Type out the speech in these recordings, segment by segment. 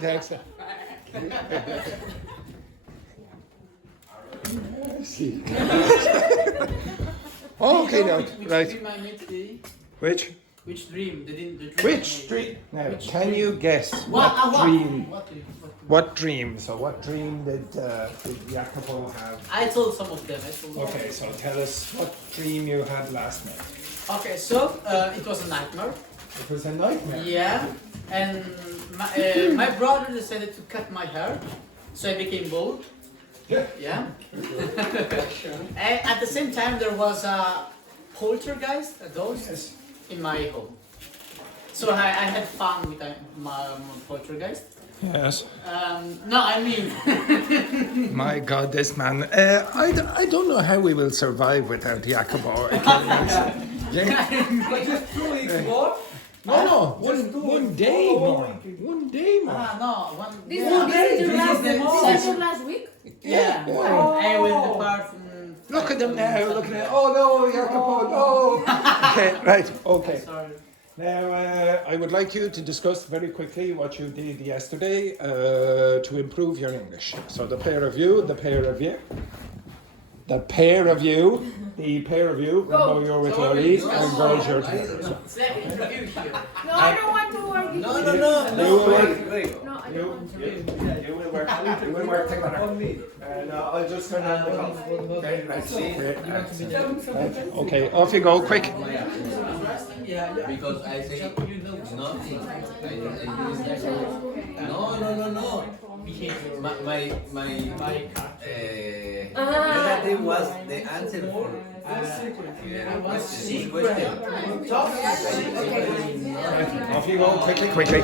text. See. Okay, now, right. Which? Which dream? The dream. Which dream? Now, can you guess What dream? dream? What dream? So, what dream did Jacopo have? I told some of them. Okay, so tell us what dream you had last night. Okay, so it was a nightmare. It was a nightmare. Yeah, and my brother decided to cut my hair, so I became bald. Yeah. And at the same time, there was a poltergeist, a ghost, in my home. So I had fun with my poltergeist. Yes. No, I mean. My God, this man. I don't know how we will survive without Jacopo. Just 2 weeks more? No, one day more. One day more. No, one. This Yeah. is your last week? Yeah. I will depart. Look at them now. Look at them. Oh no, Jacopo, no. Okay, right. Okay. Sorry. Now, I would like you to discuss very quickly what you did yesterday to improve your English. So the pair of you, will know your with Laurie and girls your turn. It's like an interview here. No, I don't want to work. No. You will work. No, I don't want to. You will work. You will work together. And I'll just turn on the call. Okay, right. Okay, off you go, quick. Because I say nothing. No. My negative was the answer for this question. Off you go, quickly.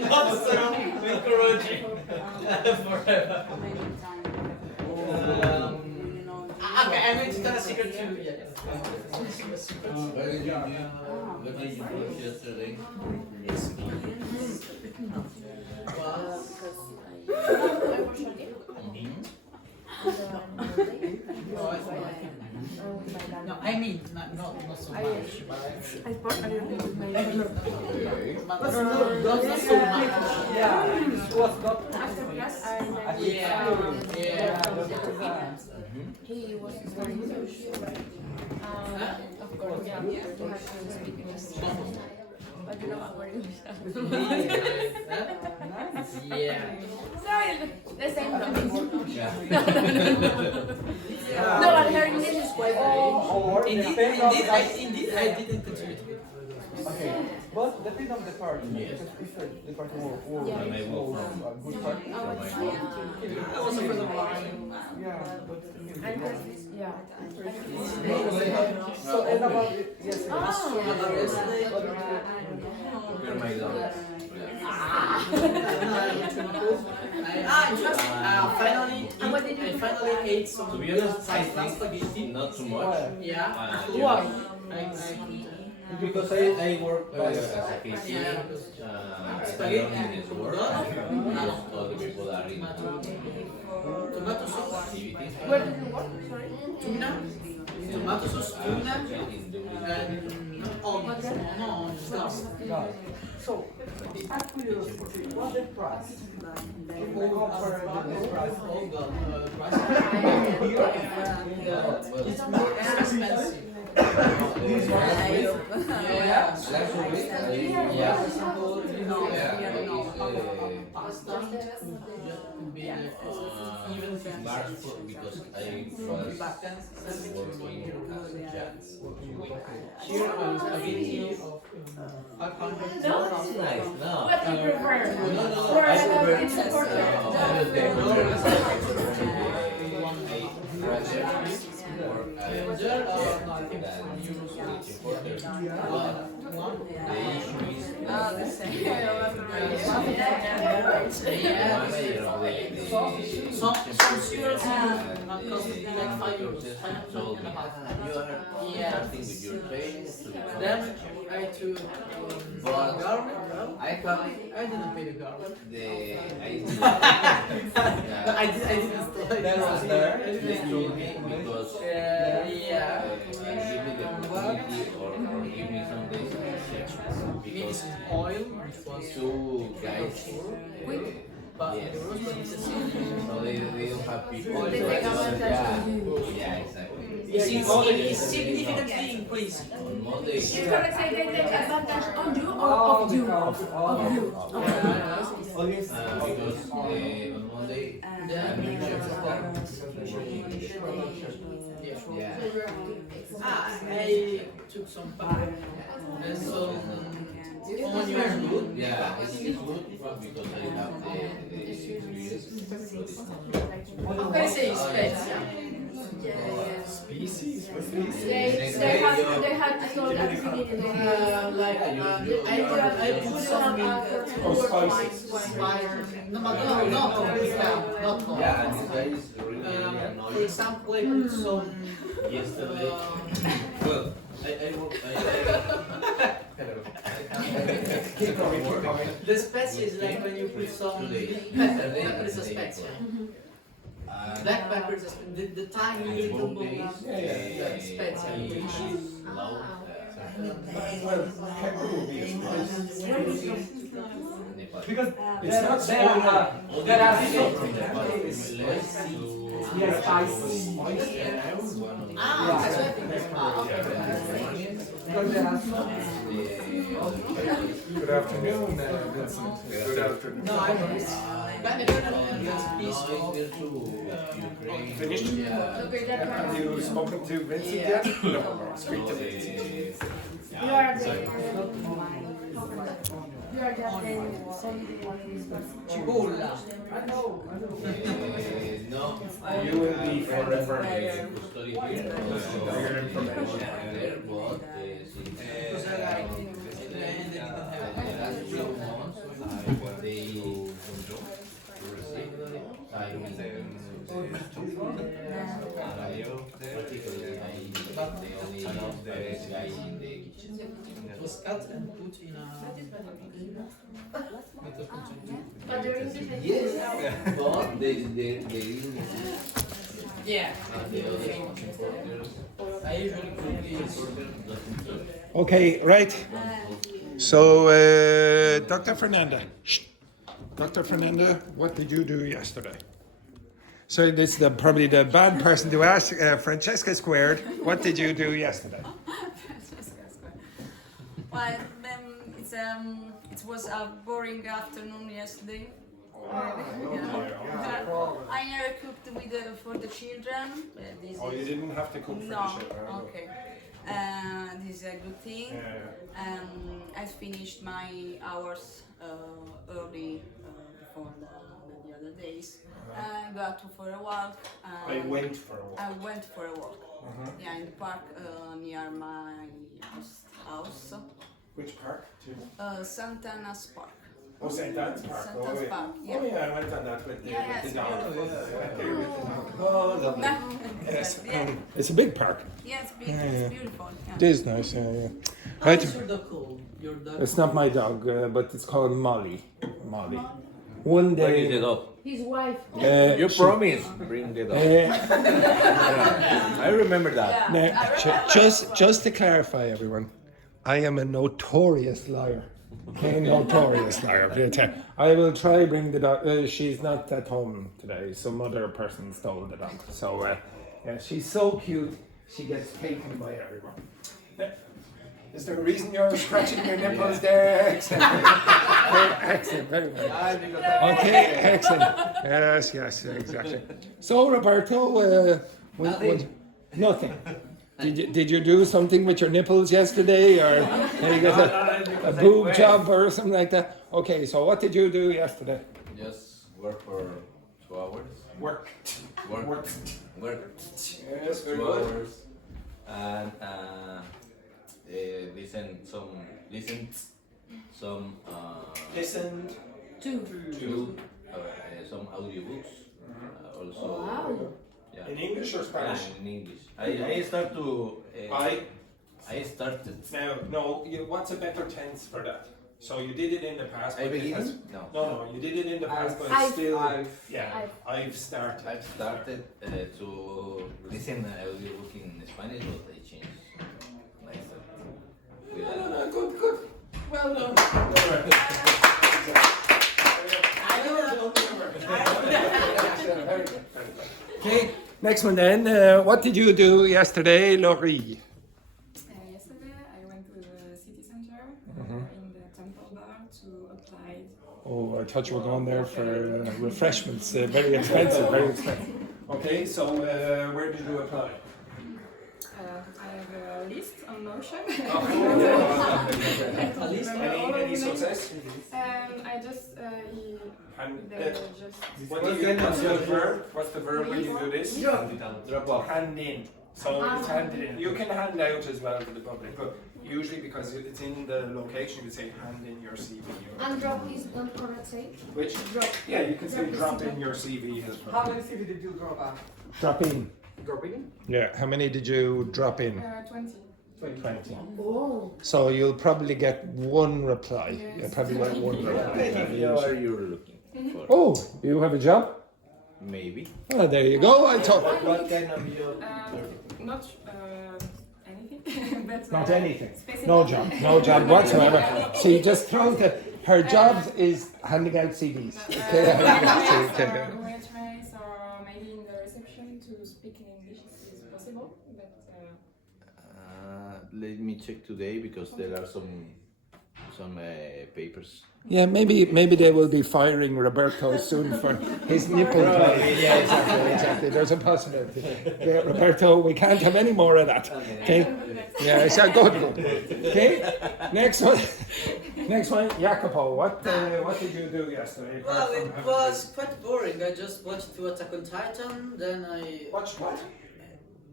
Not so encouraging. Forever. Okay, I'm going to tell a secret too. What did you do? What did you do yesterday? No, I mean, not so much, but I bought a little bit with my not so much. Yeah, it was not. after class. Yeah. He was very good. Of course, yeah. You have to speak English. But you know what English. Yeah. Sorry, the same thing. Yeah. No, but her English is quite good. Indeed, I didn't contribute. Okay, but depend on the part. Because if the part was a good part. I was for the Yeah, but Yeah. so and about it, yes. You're my dog. Finally ate some. To be honest, I think not too much. Yeah. Because I work as a cashier. Spaghetti is work. Most of the people are in Tomato sauce. activities. Where did you work? Sorry. Tuna. Tomato sauce, tuna, and onions. No, sauce. So, actually, what's the price? If we compare the price Oh God, it's more expensive. this one, Yeah. Pasta. Even large food because I was working as a judge. here spaghetti of 500. That's nice. No. What do you prefer? I prefer It's a portrait. The issue is manager of the Some students cost like 5 euros. told me, you are starting with your training to become Then a chef. I took But government. I have I didn't pay the government. the I didn't. That was there. They told me because Yeah. give me the opportunity or give me some days to chef because Mixed oil, which was two guys. but Yes. the rose was the So they don't have people. They take advantage Yeah, yeah, exactly. It's significantly increasing. On Monday, You're correct, say they take advantage on you or of you? Of you. because on Monday, a new chef started working in the shop. Yeah. I took some part. And so when you are good, Yeah, I think it's good because I have the experience. how can I say special? Species? What They had to solve everything in the I put some spices. no, not all. Yeah, and this guy is really For annoying. example, I put some Yesterday, well, I work. Hello. Keep coming. the species like when you put some pepper is a specia. Black pepper is a the tiny little specia. Well, pepper will be a spice. Because It's not so there are something That's what I think. Good afternoon, Vincent. Good afternoon. No, I don't. But I don't know piece of Finished? Okay, that Have you spoken to Vincent yet? No, speak to Vincent. You are you are just in solid one cipolla. No, You will be forever study here. for your information. There, but since the last few months, they receive particularly the only guy in the kitchen. It was cut and put in a. But there is Yes, but they didn't. Yeah. The other importers I usually cook this. Okay, right. So, Dr. Fernanda. Dr. Fernanda, what did you do yesterday? So this is probably the bad person to ask. Francesca Squared, what did you do yesterday? Well, it was a boring afternoon yesterday. I never cooked for the children. This Oh, you is, didn't have to cook for no, the ship. okay. This is a good thing. I finished my hours early before the other days. I got for a walk. I went for a walk. I went for a walk. Yeah, in the park near my house. Which park? Santana's Park. Oh, St. Anne's Park. St. Anne's Park, yeah. Oh, yeah, I went on that with the, Yeah, with the it's dog. beautiful. I went there with the dog. Oh, lovely. Yes, Yeah. it's a big park. Yeah, it's big, Yeah, yeah. it's beautiful. It Yeah. is nice, yeah. How Right. is your dog called? Your dog? It's not my dog, but it's called Molly. Molly. One Where is the day. dog? his wife. You promised bring the dog. I remember that. Now, just to clarify, everyone, I am a notorious liar. Okay, notorious liar. I will try bring the dog. She's not at home today. Some other person stole the dog. So, yeah, she's so cute. She gets taken by everyone. Is there a reason you're scratching your nipples there? Excellent. Excellent. Very good. Okay, excellent. Yes, exactly. So, Roberto, nothing. Did you do something with your nipples yesterday, or you got a boob job or something like that? Okay, so what did you do yesterday? Just work for 2 hours. Work. Work. Yes, very 2 good. hours. And listened some Listened Two, some audiobooks. Also, Wow. yeah. In English or Yeah, Spanish? in English. I start to. I started. Now, no, what's a better tense for that? So you did it in the past. I but it begin? has- No. No, you did it in the past, but I've- it's still. I've- I've started. I've started to listen audiobook in Spanish, but I changed. I started with No, good. Well done. Okay, next one then. What did you do yesterday, Laurie? Yesterday, I went to the city center in the temple bar to apply. Oh, I thought you were going there for refreshments. Very expensive, very expensive. Okay, so where did you apply? I have a list on Notion. Any success? I just And they just what's the verb when you do this? drop off. Hand in. So it's handed in. You can hand out as well to the public, but usually because it's in the location, you say hand in your CV. And drop is not correct say. Which? Drop. Yeah, you can say drop in your CV as well. How many CV did you drop off? Drop in. Drop in? Yeah. How many did you drop in? 20. 20. Oh. So you'll probably get one reply. Yes. You'll probably get one What reply. kind of job are you looking for? Oh, you have a job? Maybe. Oh, there you go. I thought. What kind of job? Not anything, but Not anything. specific. No job whatsoever. She just throws it. Her job is handing out CVs. Okay. Resumes or maybe in the reception to speak in English is possible, but Let me check today because there are some papers. Yeah, maybe they will be firing Roberto soon for his nipple play. Yeah, exactly. There's a possibility. Yeah, Roberto, we can't have any more of that. Okay. Yeah, it's a good. Okay. Next one, Jacopo. What did you do yesterday? Well, it was quite boring. I just watched Attack on Titan, then I Watch what?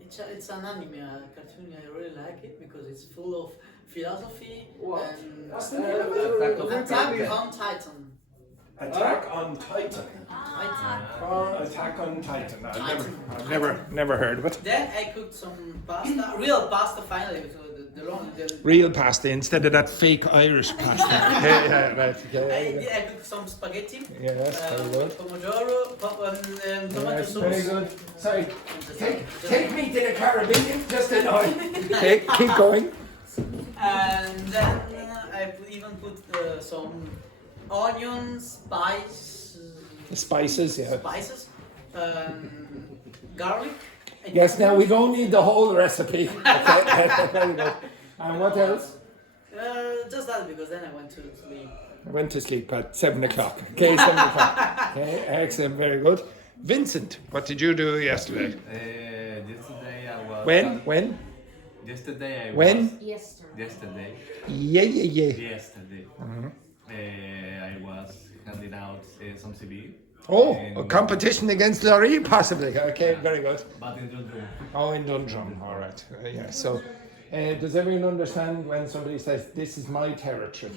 It's an anime, a cartoon. I really like it because it's full of philosophy What? and What's the name of it? Attack on Titan. Attack on Titan. Oh, Attack on Titan. I've never heard of it. Then I cooked some pasta, real pasta finally. So the Real pasta instead of that fake Irish pasta. Yeah, right. Yeah. I cooked some spaghetti. Yes, very good. Pomodoro, tomato Yes, sauce. very good. Sorry, take me to the Caribbean, just a noise. Okay, keep going. And then I even put some onion, Spices, yeah. spices, garlic. and Yes, now we don't need the whole recipe. Okay, very good. And what else? Just that because then I went to sleep. I went to sleep at 7 o'clock. Okay, 7 o'clock. Okay, excellent, very good. Vincent, what did you do yesterday? Yesterday I was. When? Yesterday I When? was. Yesterday. Yesterday. Yeah. Yesterday. I was handing out some CV. Oh, And- a competition against Laurie, possibly. Okay, very good. But in Dundrum. Oh, in Dundrum, all right. Yeah, so does everyone understand when somebody says, this is my territory?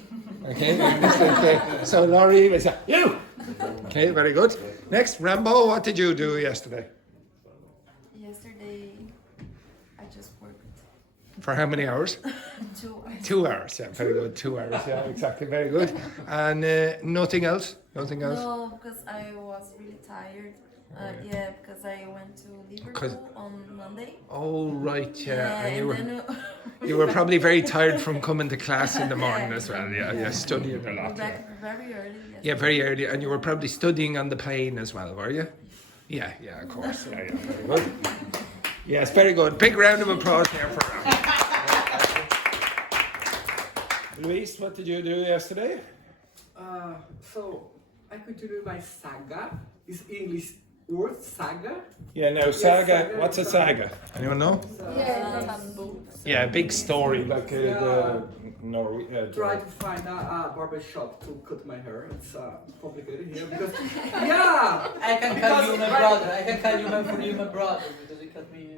Okay, okay. So Laurie was like, you! Okay, very good. Next, Rambo, what did you do yesterday? Yesterday, I just worked For how many hours? 2 hours. 2 hours, yeah, very good. 2 hours, yeah, exactly, very good. And nothing else? Nothing else? No, because I was really tired. Yeah, because I went to Liverpool on Monday. Oh, right, yeah. And then you were probably very tired from coming to class in the morning as well, yeah, studying a we're lot. back very early. Yeah, very early, and you were probably studying on the plane as well, were you? Yeah, of course. Yeah, very good. Yes, very good. Big round of applause here for Ram. Luis, what did you do yesterday? So I continue my saga. This English word saga. Yeah, now Yes, saga. saga What's a is saga? Anyone know? Yeah, Yeah, a big story like Try to find a barber shop to cut my hair. It's complicated here because yeah. I can call you my brother. I can call you my brother because he cut me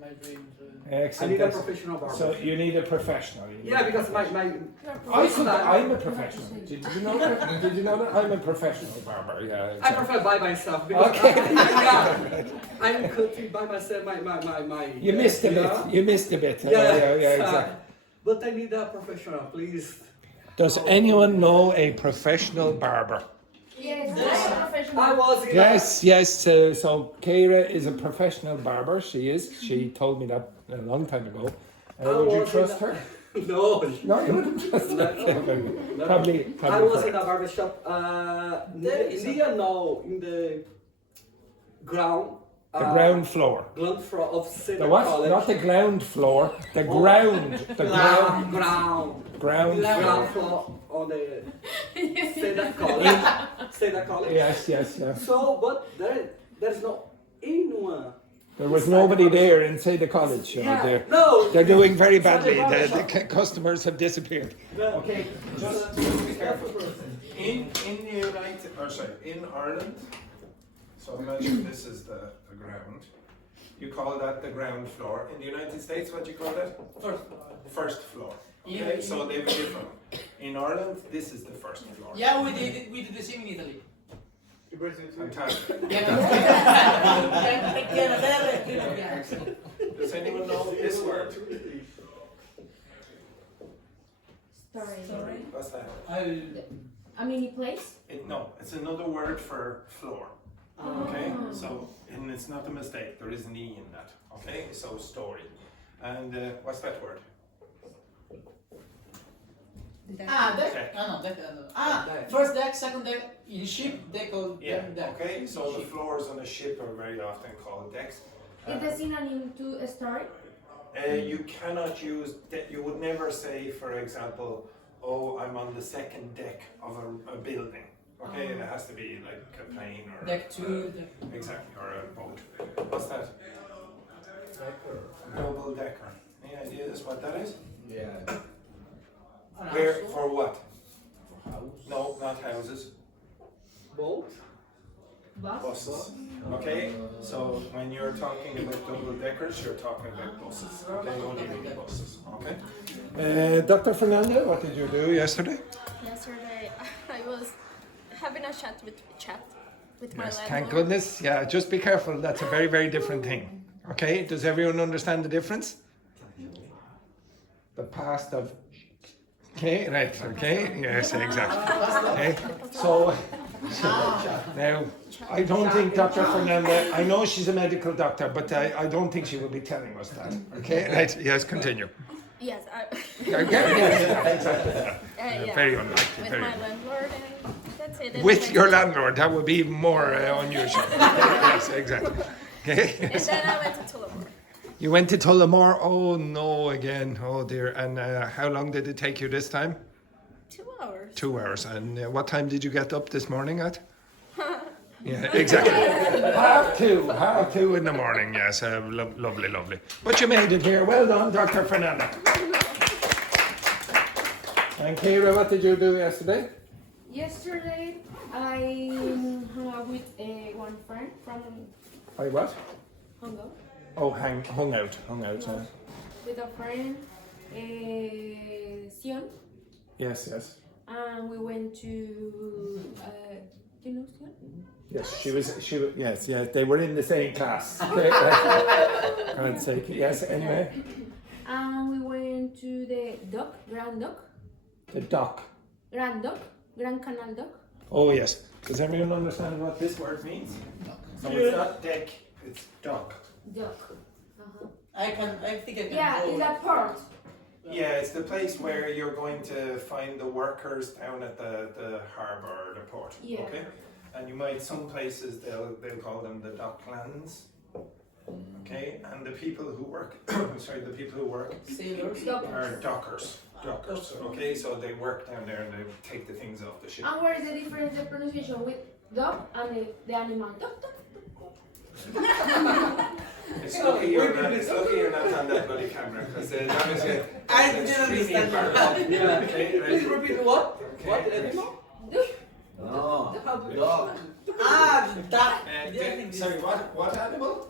my dreams. I Excellent. need a That's- professional barber. So you need a professional. You need Yeah, a because I'm a professional. Did you know that? Did you know that? I'm a professional barber. Yeah. I prefer by myself because I'm cutting by myself. My. You missed a bit. You missed a bit. Yeah, exactly. But I need a professional, please. Does anyone know a professional barber? I was in Yes. So Keira is a professional barber. She is. She told me that a long time ago. Would you trust her? No, No, you wouldn't trust her. no. Probably. I was for- in a barber shop in the ground. The ground floor. Ground floor of Cedar The what? College. Not the ground floor. The ground. The ground. Ground Ground. floor on the Cedar College. Cedar College. Yes. So, but there's no anyone. There was nobody there inside the college. No. They're doing very It's not badly. a barber The shop. customers have disappeared. No. Okay, just be careful. In the United, or sorry, in Ireland. So imagine this is the ground. You call that the ground floor. In the United States, what do you call that? First floor. Okay, so they're different. In Ireland, this is the first floor. Yeah, we did the same in Italy. Fantastic. Does anyone know this word? Story. What's that? A mini place? No, it's another word for floor. Okay, so, and it's not a mistake, there is an E in that. Okay, so story. And what's that word? Deck. Deck. No, deck. First deck, second deck. In ship, they call Yeah, them deck. okay, so the floors on a ship are very often called decks. Is the synonym to a story? You cannot use, you would never say, for example, oh, I'm on the second deck of a building. Okay, it has to be like a plane or Deck 2. exactly, or a boat. What's that? Double decker. Any ideas what that is? Yeah. Where for what? No, not houses. Boat. Buses. Okay, so when you're talking about double deckers, you're talking about buses. Okay, only really buses. Okay. Dr. Fernando, what did you do yesterday? Yesterday, I was having a chat with my Yes, landlord. thank goodness. Yeah, just be careful. That's a very, very different thing. Okay, does everyone understand the difference? The past of. Okay, right. Okay, yes, exactly. Okay, so now I don't think Dr. Fernanda. I know she's a medical doctor, but I don't think she will be telling us that. Okay, right. Yes, continue. Yes, Yeah, exactly. yeah. Very unlikely. With Very my landlord, and that's it. with your landlord, that would be more unusual. Yes, exactly. Okay. And then I went to Tullamore. You went to Tullamore. Oh no, again. Oh dear. And how long did it take you this time? 2 hours. 2 hours. And what time did you get up this morning at? Yeah, exactly. half two in the morning. Yes, lovely. But you made it here. Well done, Dr. Fernanda. And Kira, what did you do yesterday? Yesterday, I hung out with one friend from I what? Hong Kong. Oh, hung out. With a friend, Sion, Yes. and we went to, you know Sion? Yes, she was. Yes. They were in the same class. God's sake. Yes. Anyway, And we went to the Grand Dock, the dock. Grand Canal Dock. Oh yes. Does everyone understand what this word means? So it's not deck. It's dock. Dock. I think I can Yeah, go. it's a port. Yeah, it's the place where you're going to find the workers down at the harbour or the port. Yeah. Okay. And you might, some places they'll call them the docklands. Okay, and the people who work, the people who work Sailors. are dockers. Okay, so they work down there and they take the things off the ship. And where is the difference in pronunciation with dog and the animal? Dog. It's lucky you're not on that bloody camera because that was it. I didn't understand that. Yeah. Okay, Please right. repeat what? Okay. What animal? No. Ah, duck. Sorry, what animal?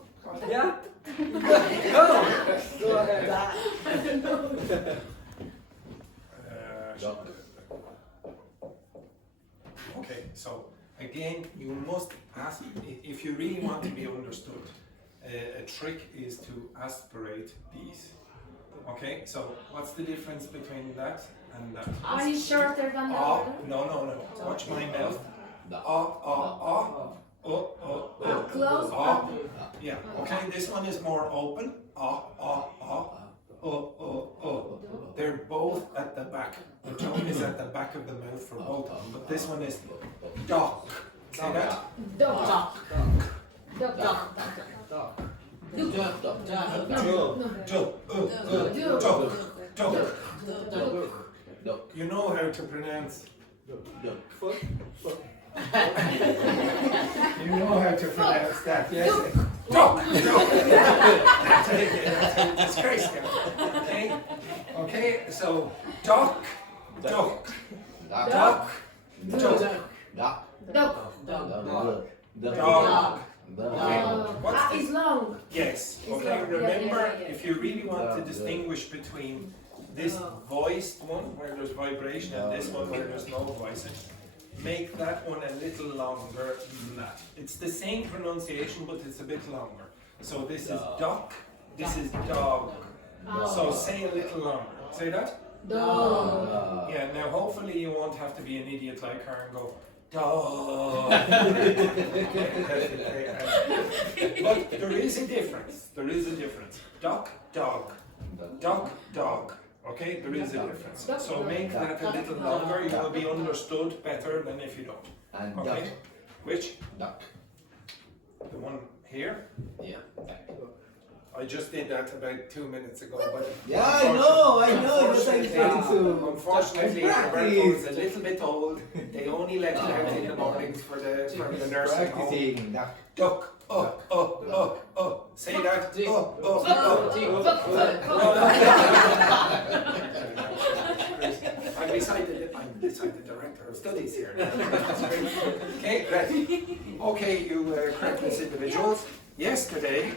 Yeah. Go. Go ahead. Okay, so again, you must ask, if you really want to be understood, a trick is to aspirate these. Okay, so what's the difference between that and that? Are you shorter than the Ah, other? no. Watch my mouth. Close. Yeah, okay, this one is more open. They're both at the back. The tone is at the back of the mouth for both of them, but this one is dock. Say that? Dog. You know how to pronounce. You know how to pronounce that, yes? Duck. That's disgraceful. Okay? Okay, so duck. Duck. Dog. Okay. What's It's long. Yes. It's Okay. long. Remember, Yeah. if you really want to distinguish between this voiced one where there's vibration and this one where there's no voicing, make that one a little longer than that. It's the same pronunciation, but it's a bit longer. So this is duck. This is dog. So say a little longer. Say that. Dog. Yeah. Now, hopefully, you won't have to be an idiot like her and go. Dog. But there is a difference. There is a difference. Duck, dog. Duck, dog. Okay, there is a difference. So make that a little longer. You will be understood better than if you don't. And Okay. duck. Which? Duck. The one here? Yeah. I just did that about 2 minutes ago, but Yeah, I know. Just I'm trying to. unfortunately, Roberto is a little bit old. They only let him out in the mornings for the nursing home. Practicing duck. Duck, say that. I'm beside the director of studies here. Okay, great. Okay, you correctness individuals. Yesterday,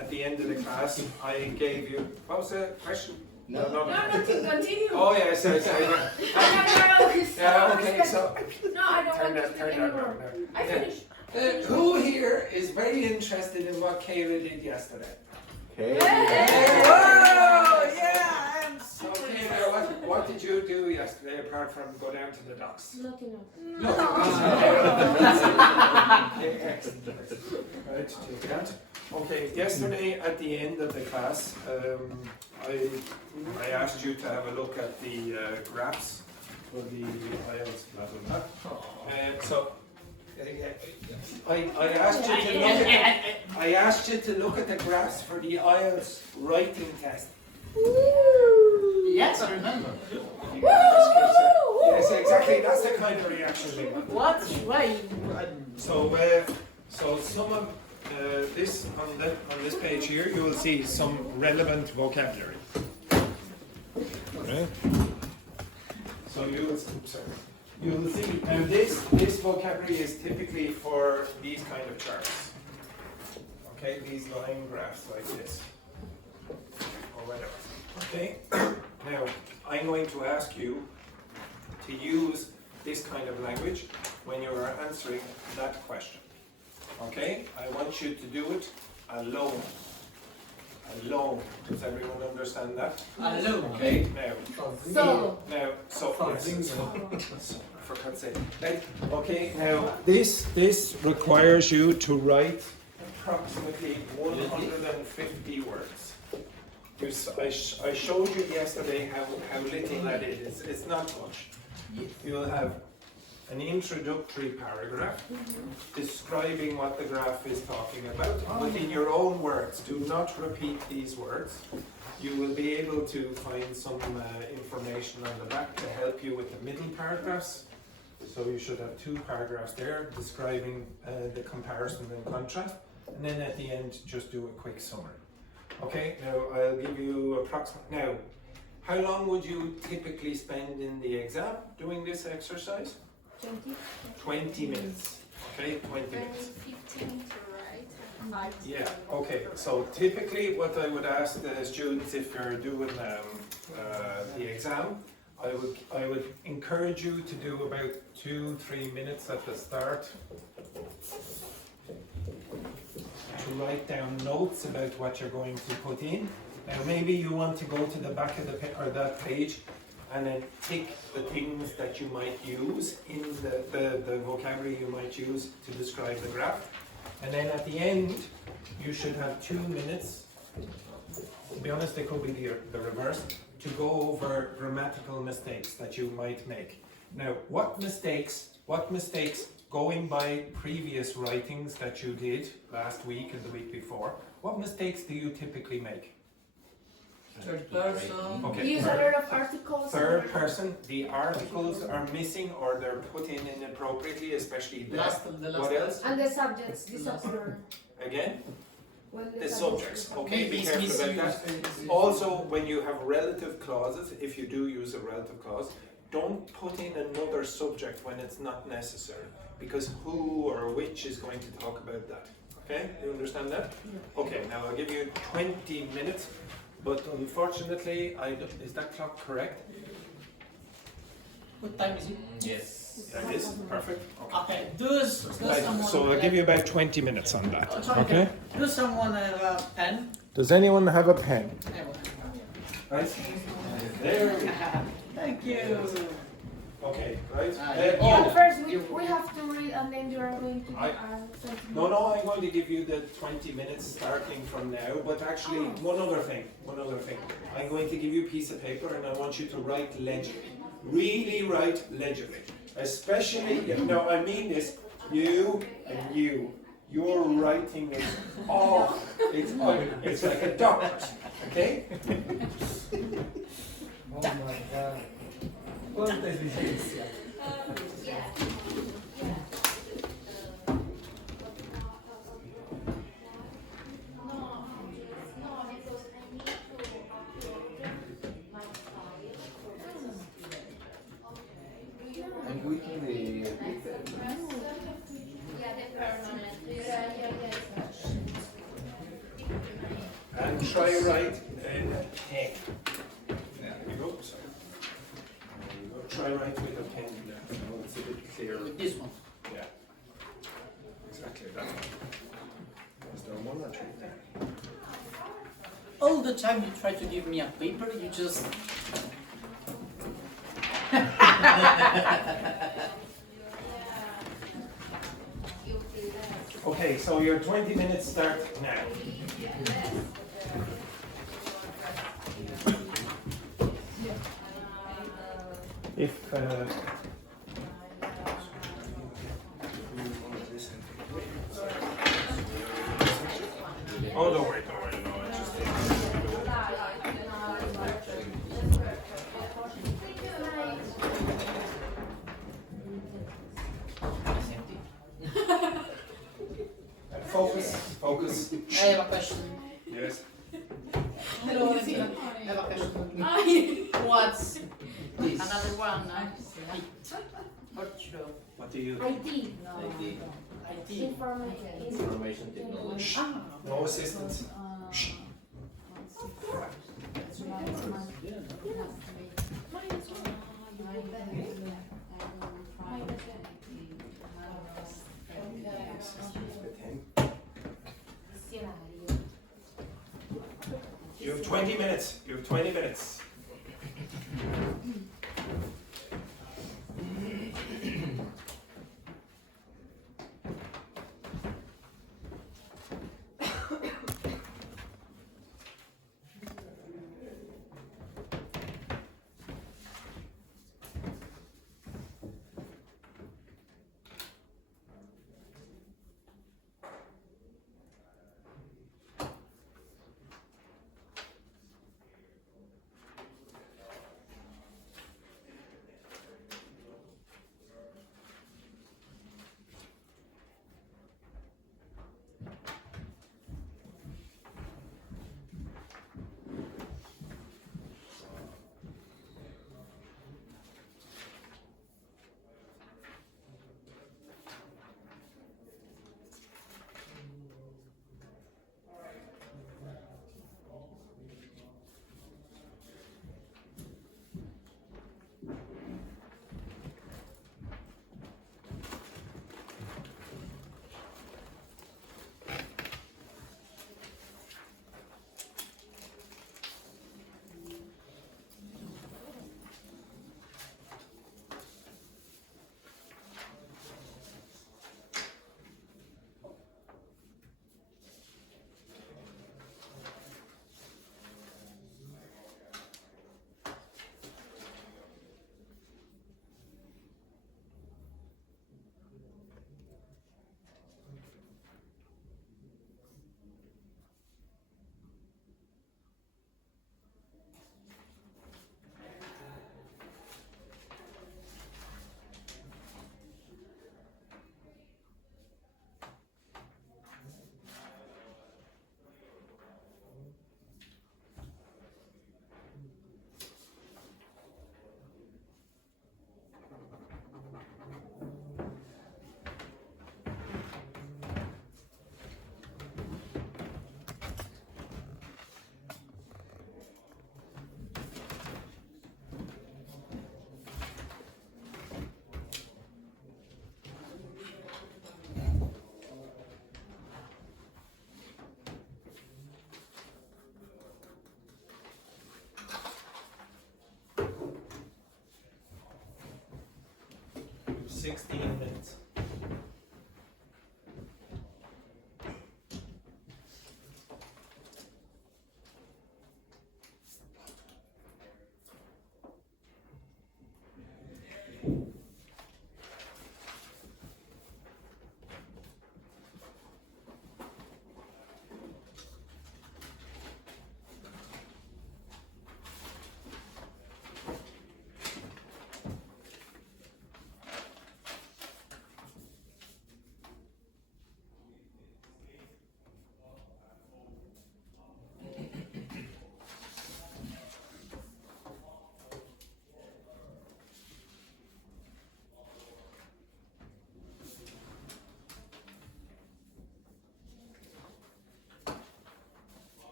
at the end of the class, I gave you. What was the question? No. Nothing. Continue. Oh yes, No, yeah. Okay, so No, I don't turn want to that speak down. anymore. I finished. Who here is very interested in what Kayla did yesterday? Okay. Whoa! Yeah, I'm so Kayla, what did you do yesterday apart from go down to the docks? Nothing else. Right, take that. Okay, yesterday at the end of the class, I asked you to have a look at the graphs for the IELTS blah blah blah. So I asked you to look at the graphs for the IELTS writing test. Yes, I remember. Yes, exactly. That's the kind of reaction we want. What? Why? So some of this on this page here, you will see some relevant vocabulary. Okay. So you will see. Now this vocabulary is typically for these kind of charts. Okay, these line graphs like this, or whatever. Okay. Now I'm going to ask you to use this kind of language when you are answering that question. Okay? I want you to do it alone. Alone. Does everyone understand that? Alone. Okay, So. For God's sake. Right. Okay, now this requires you to write approximately 150 words. I showed you yesterday how little that is. It's not much. You'll have an introductory paragraph describing what the graph is talking about, but in your own words. Do not repeat these words. You will be able to find some information on the back to help you with the middle paragraphs. So you should have 2 paragraphs there describing the comparison and contrast, and then at the end just do a quick summary. Okay, now I'll give you approximate. Now, how long would you typically spend in the exam doing this exercise? 20 minutes. Okay, 20 minutes. 15 to write. Yeah, okay. So typically what I would ask the students if you're doing the exam, I would encourage you to do about 2-3 minutes at the start to write down notes about what you're going to put in. Now maybe you want to go to the back of that page and then tick the things that you might use in the vocabulary you might use to describe the graph. And then at the end, you should have 2 minutes. To be honest, it could be the reverse, to go over grammatical mistakes that you might make. Now, what mistakes, going by previous writings that you did last week and the week before, what mistakes do you typically make? Third person. Okay. Use a lot of articles. Third person, the articles are missing or they're put in inappropriately, especially The last what else? And the subjects, Again? When The subjects, okay, be It's careful about misused. that. Also, when you have relative clauses, if you do use a relative clause, don't put in another subject when it's not necessary, because who or which is going to talk about that. Okay, you understand that? Okay, now I'll give you 20 minutes, but unfortunately, is that clock correct? What time is it? Yes. Yeah, it is, perfect. Okay, does Right, someone... so I'll give you about 20 minutes on that, okay? Does someone have a pen? Does anyone have a pen? I have a pen. Right, there we go. Thank you. Okay, right. But first, we have to read and then you are going to No, I'm going to give you the 20 minutes starting from now, but actually one other thing. I'm going to give you a piece of paper and I want you to write legibly. Really write legibly. Especially, no, I mean this, you and you. Your writing is all, it's ugly. It's like a doctor's, okay? Oh my God. Quanta esigenza. And we can And try write in a pen. There you go. So, there you go. Try write with a pen there, so it's a bit clearer. This one. Yeah. Exactly that one. Is there one or two there? All the time you try to give me a paper, you just... Okay, so your 20 minutes start now. If oh, don't worry, no, it's just focus. I have a question. Yes. Hello, I have a question. What's this? Another one, What do you? IT. IT. information technology. No assistance. You have 20 minutes. You have 20 minutes. 16 minutes.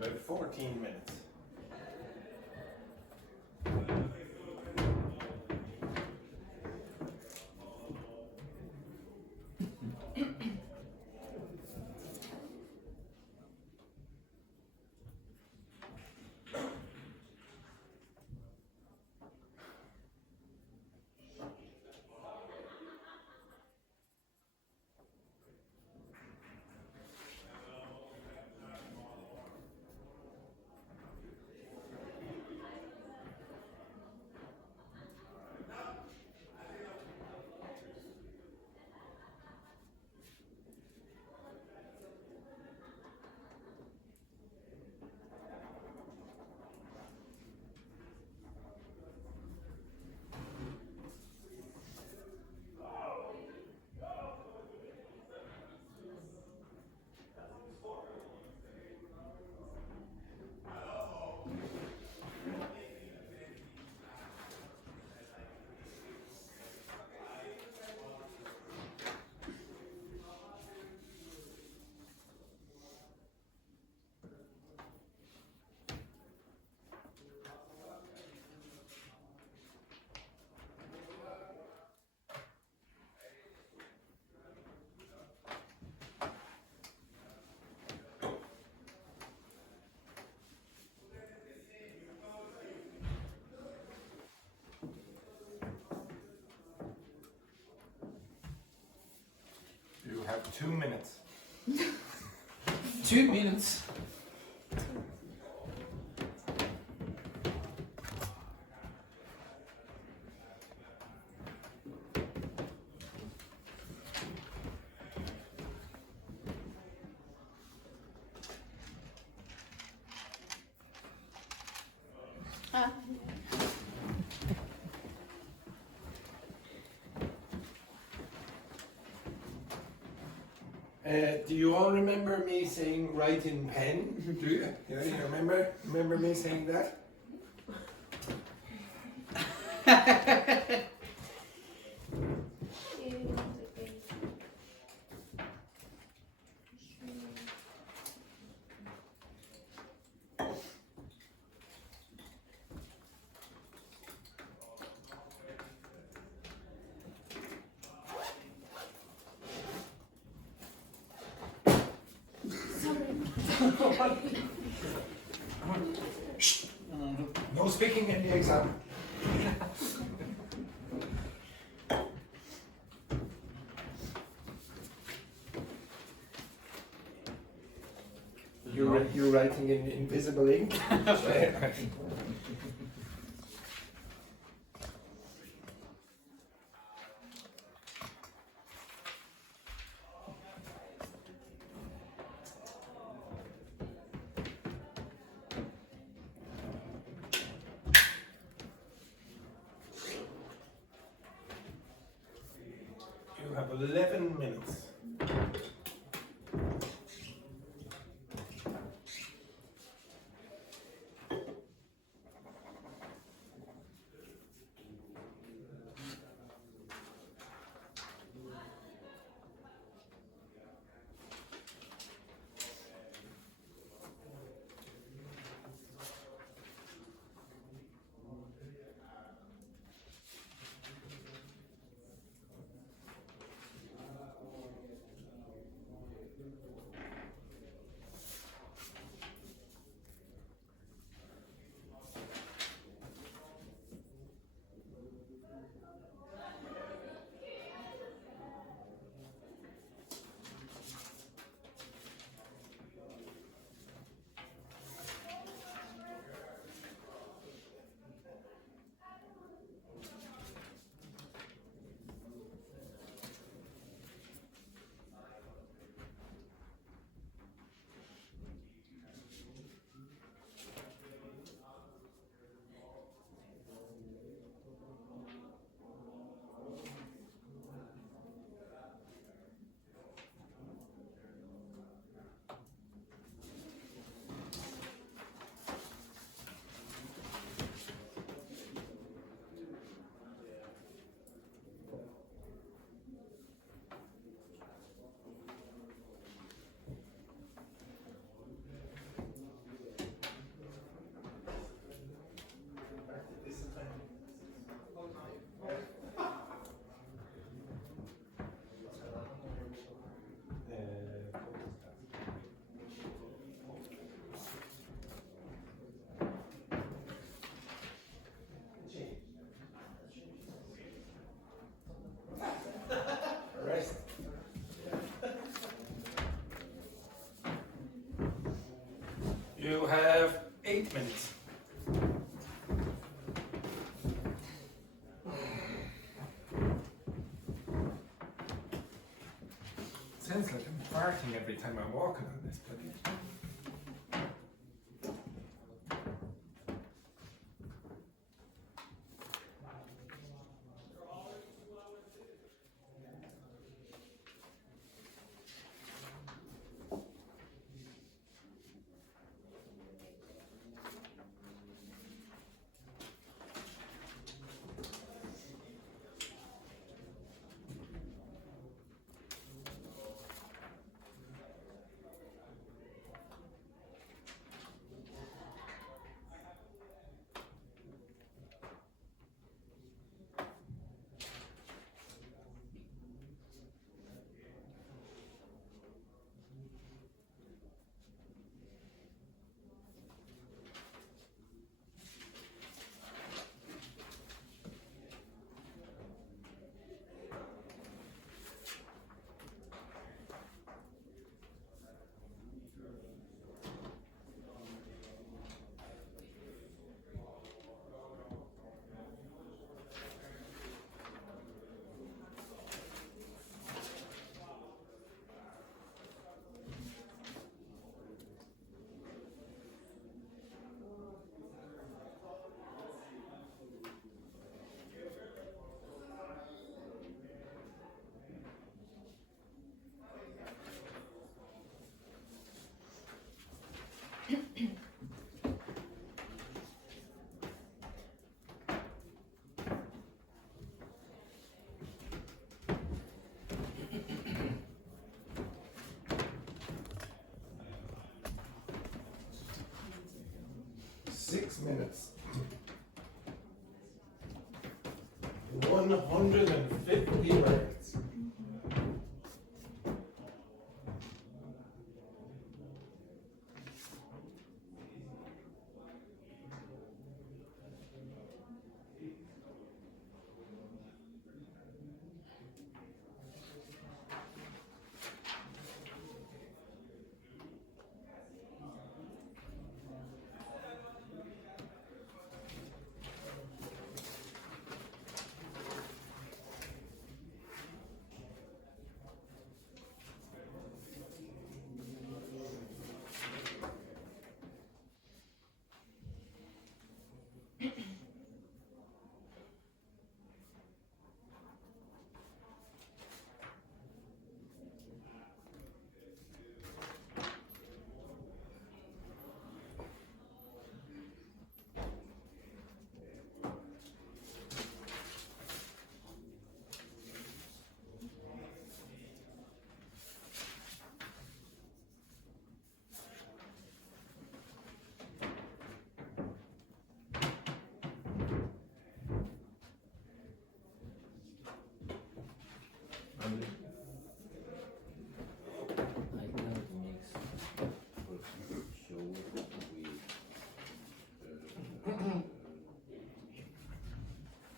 About 14 minutes. You have 2 minutes. 2 minutes. Do you all remember me saying write in pen? Do you? Yeah, you remember me saying that? Shh. No speaking in the exam. You're writing in invisible ink? You have 11 minutes. Rest. You have 8 minutes. Sounds like I'm farting every time I'm walking on this place. Minutes. 150 words.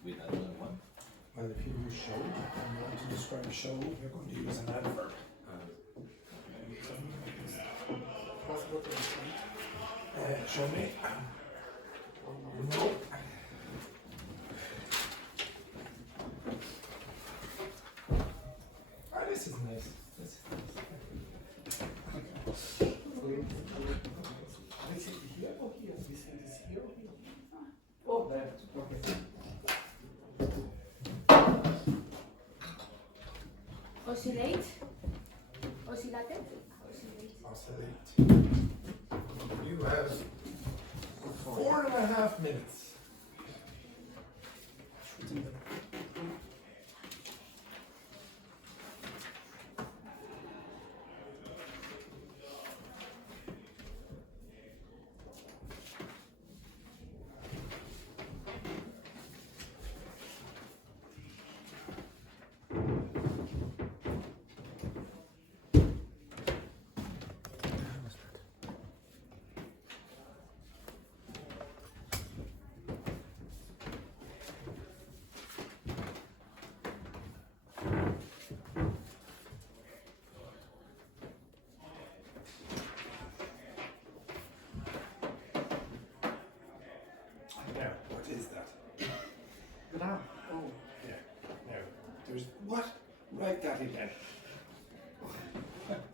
with another one. Well, if you use show and you want to describe show, you're going to use an adverb. Show me. No. Ah, this is nice. This is nice. This is here or here? This is here or here? Oh, there. Okay. Oscillate. Oscillated. Oscillate. You have 4.5 minutes. Now, what is that? Graph. Oh. Yeah. Now, there's what? Write that again.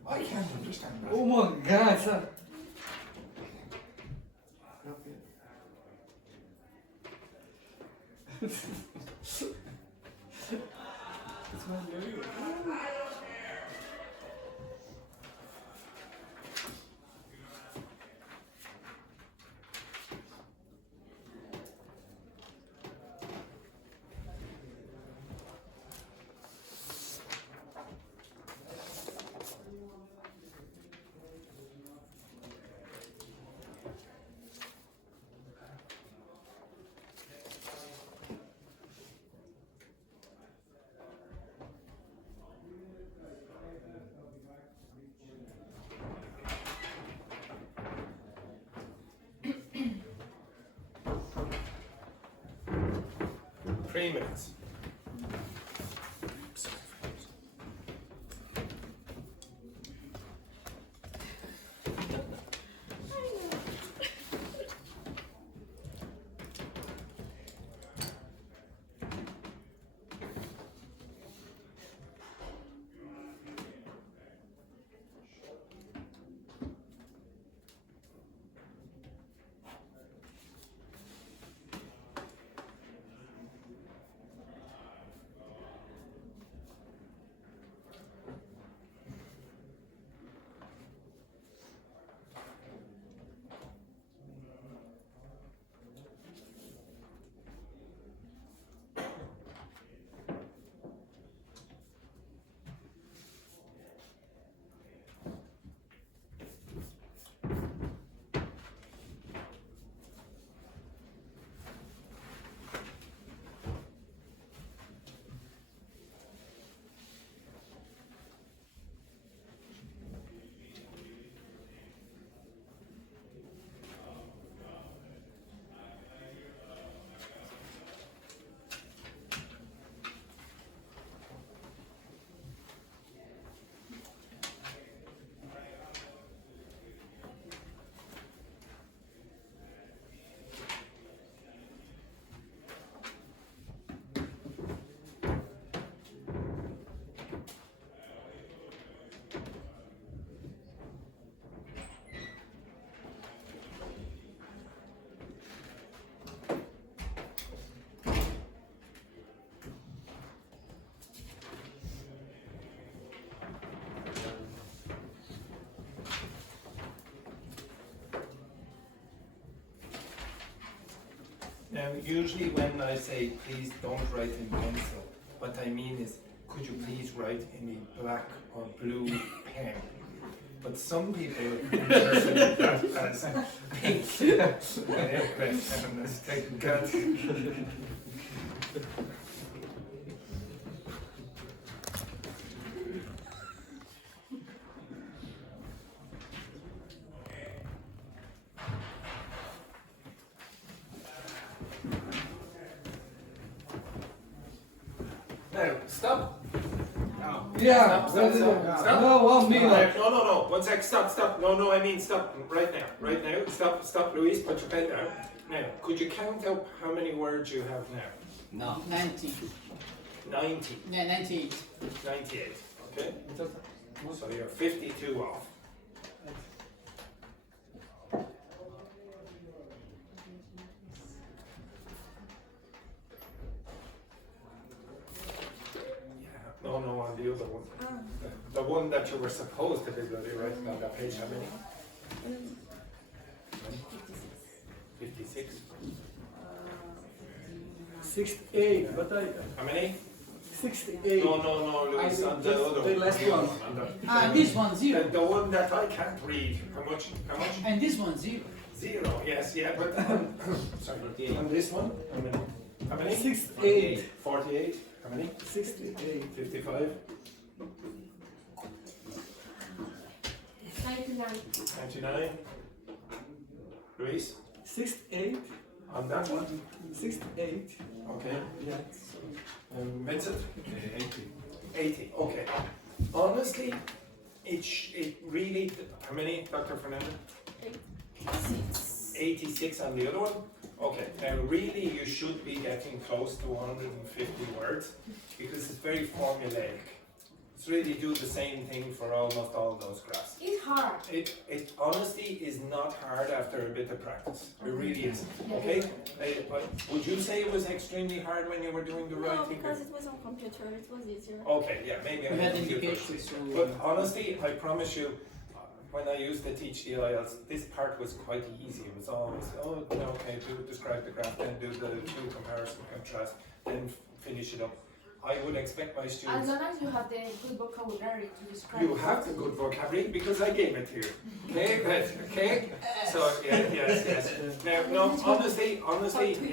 I can't understand that. Oh my God, sir. Okay. It's my very Three minutes. Now, usually when I say please don't write in pencil, what I mean is could you please write in a black or blue pen? But some people interpret that as pink. Thank God. Now, stop. Yeah, Stop. no, 1 minute. No. 1 sec. Stop. No, I mean stop. Right now. Stop, Luis. Put your pen down. Now, could you count up how many words you have now? No. 90. 90. Yeah, 98. 98. Okay. So you're 52 off. No, on the other one. The one that you were supposed to be bloody writing on that page, how many? 56. 68, but How many? 68. No, Luis, on the other the last one. This one, 0. The one that I can't read. How much? And this one, 0. 0, yes, yeah, but sorry. On this one, how many? 68. 48. How many? 68. 55. 99. 99. Luis? 68. On that one? 68. Okay. Yeah. Vincent? 80. 80. Okay. Honestly, it really. How many, Dr. Fernandez? 86 on the other one? Okay, now really you should be getting close to 150 words because it's very formulaic. It's really do the same thing for almost all those graphs. It's hard. It honestly is not hard after a bit of practice. It really is. Okay? Would you say it was extremely hard when you were doing the No, writing? because it was on computer, it was easier. Okay, yeah, maybe I We had had indications to. But honestly, I promise you, when I used to teach the IELTS, this part was quite easy. It was always, describe the graph, then do the two comparison, contrast, then finish it up. I would expect my As students. long as you have the good vocabulary to describe You have the good vocabulary because I gave it to you. Okay, good. Okay. So yes. Now, no, honestly,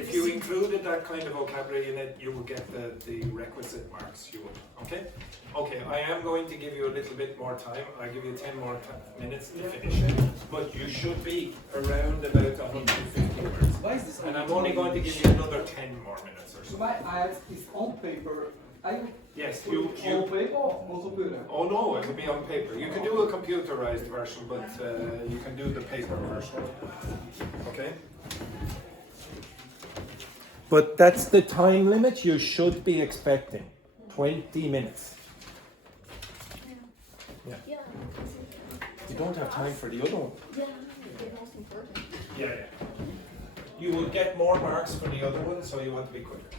if you included that kind of vocabulary in it, you would get the requisite marks. You would. Okay. Okay. I am going to give you a little bit more time. I'll give you 10 more minutes to finish it. But you should be around about 150 words. Why is this? And I'm only going to give you another 10 more minutes or so. So my IELTS is on paper. Yes, on paper or computer? Oh no, it will be on paper. You can do a computerized version, but you can do the paper version. Okay? But that's the time limit you should be expecting. 20 minutes. Yeah. Yeah. You don't have time for the other one. Yeah, the most important. Yeah. You will get more marks for the other one, so you want to be quicker.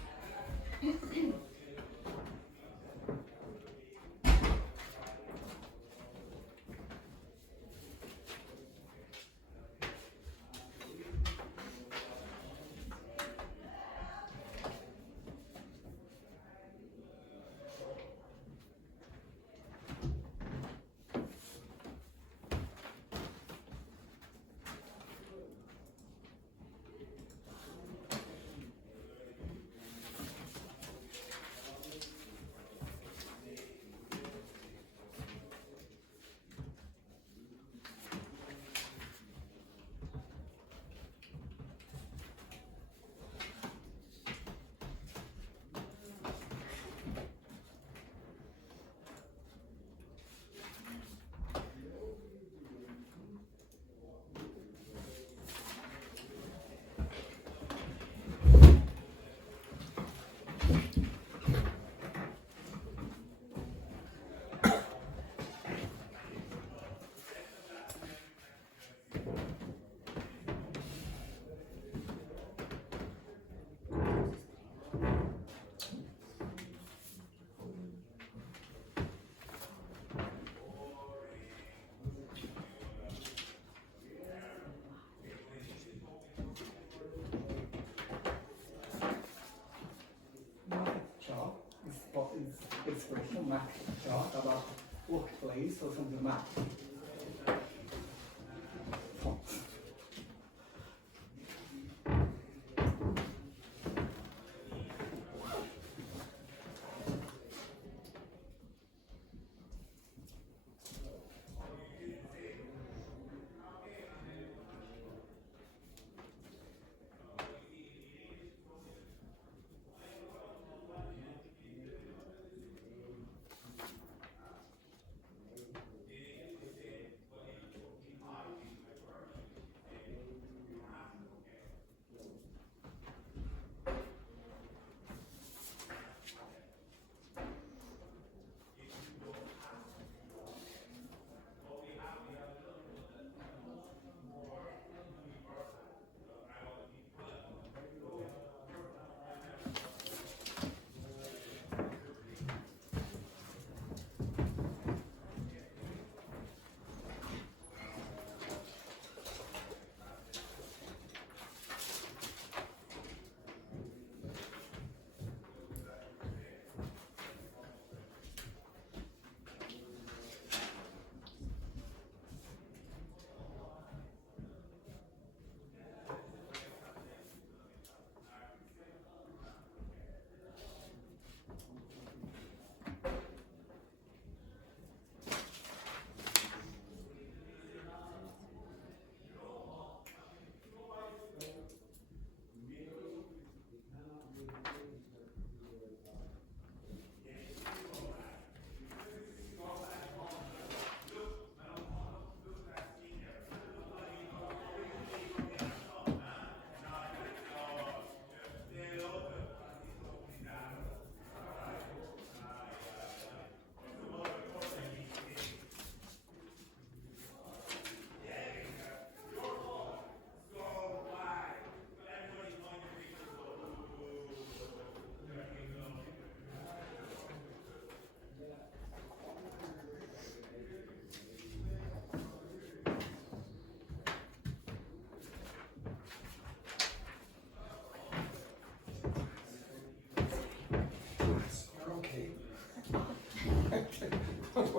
Expression Mac chart about workplace or something Mac.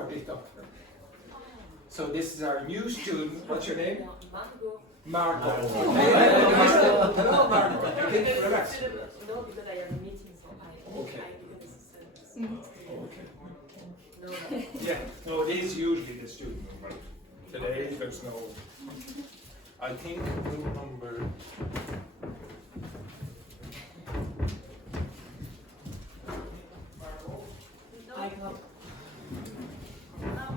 Sorry, doctor. So this is our new student. What's your name? Marco. Marco. Hello, Marco. You can relax. No, because I have a meeting, so Okay. I do this. Okay. No. Yeah, no, it is usually the student number. Today there's no. I think room number. I got. Now,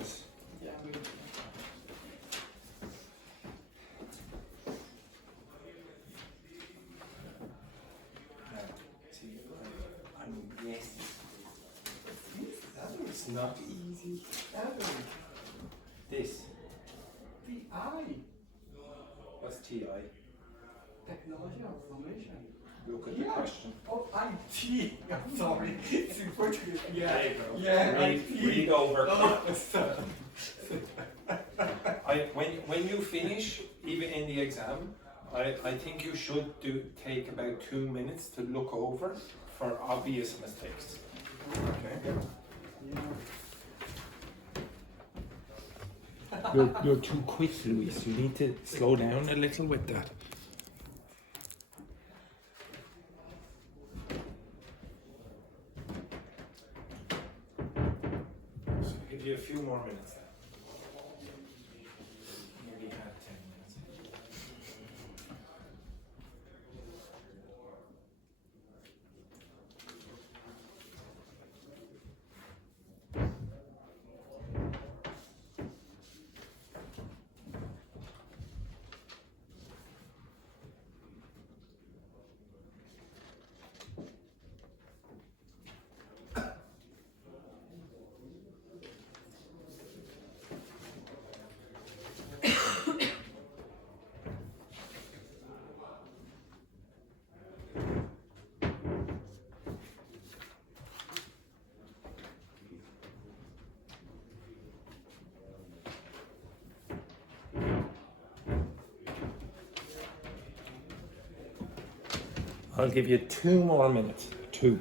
this. See, I'm yes. That was not easy. This. TI, What's TI? technology of information. Look at the question. Oh, IT. I'm sorry. It's in Portuguese. Yeah. There you go. Yeah. Read, IT. read over. Oh, sorry. When you finish, even in the exam, I think you should take about 2 minutes to look over for obvious mistakes. Okay. You're too quick, Luis. You need to slow down a little with that. So I'll give you a few more minutes then. Maybe add 10 minutes. I'll give you 2 more minutes. 2.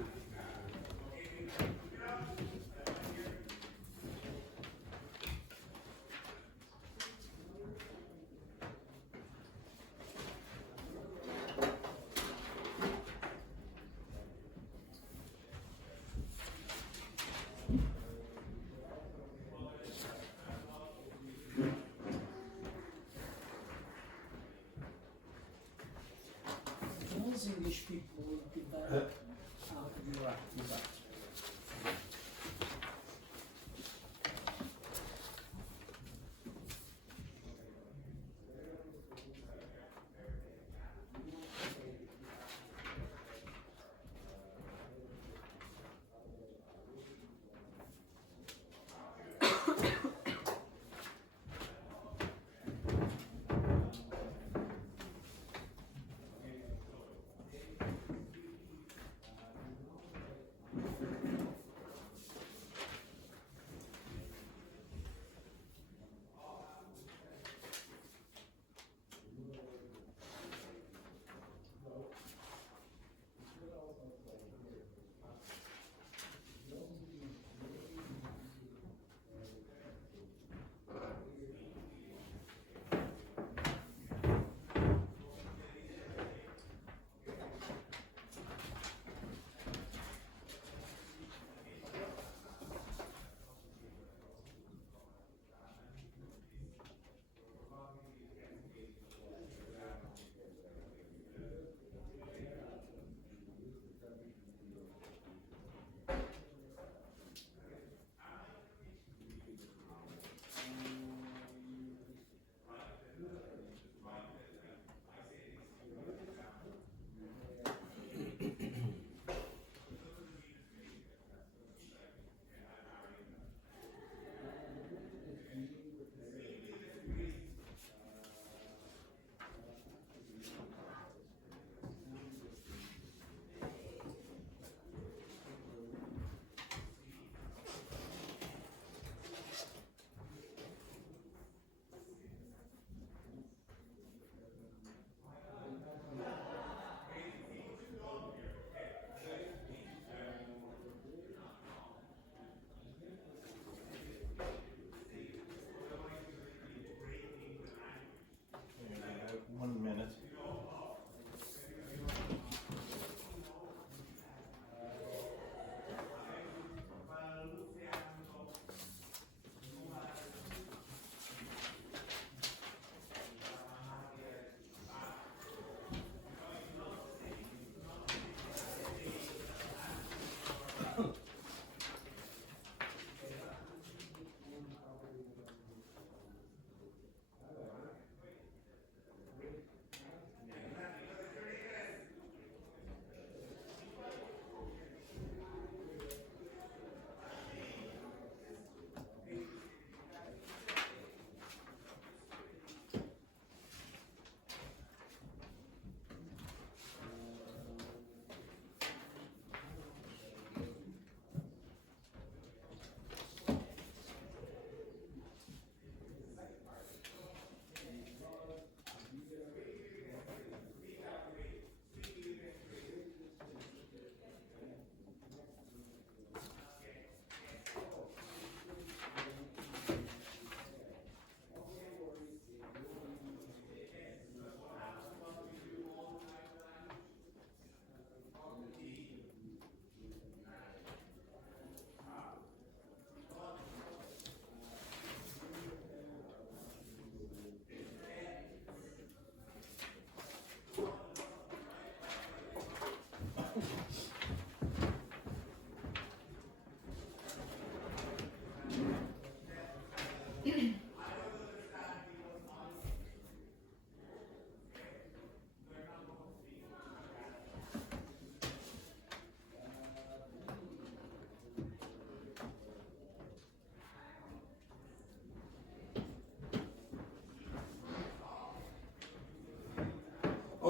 Those English people will be better. You're right.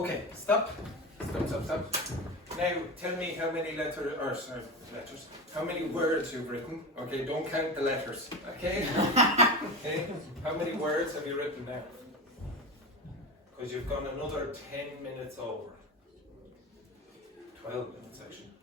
Okay, stop. Stop. Now tell me how many letters, how many words you've written. Okay, don't count the letters. Okay? Okay, how many words have you written now? Because you've gone another 10 minutes over. 12 minutes actually.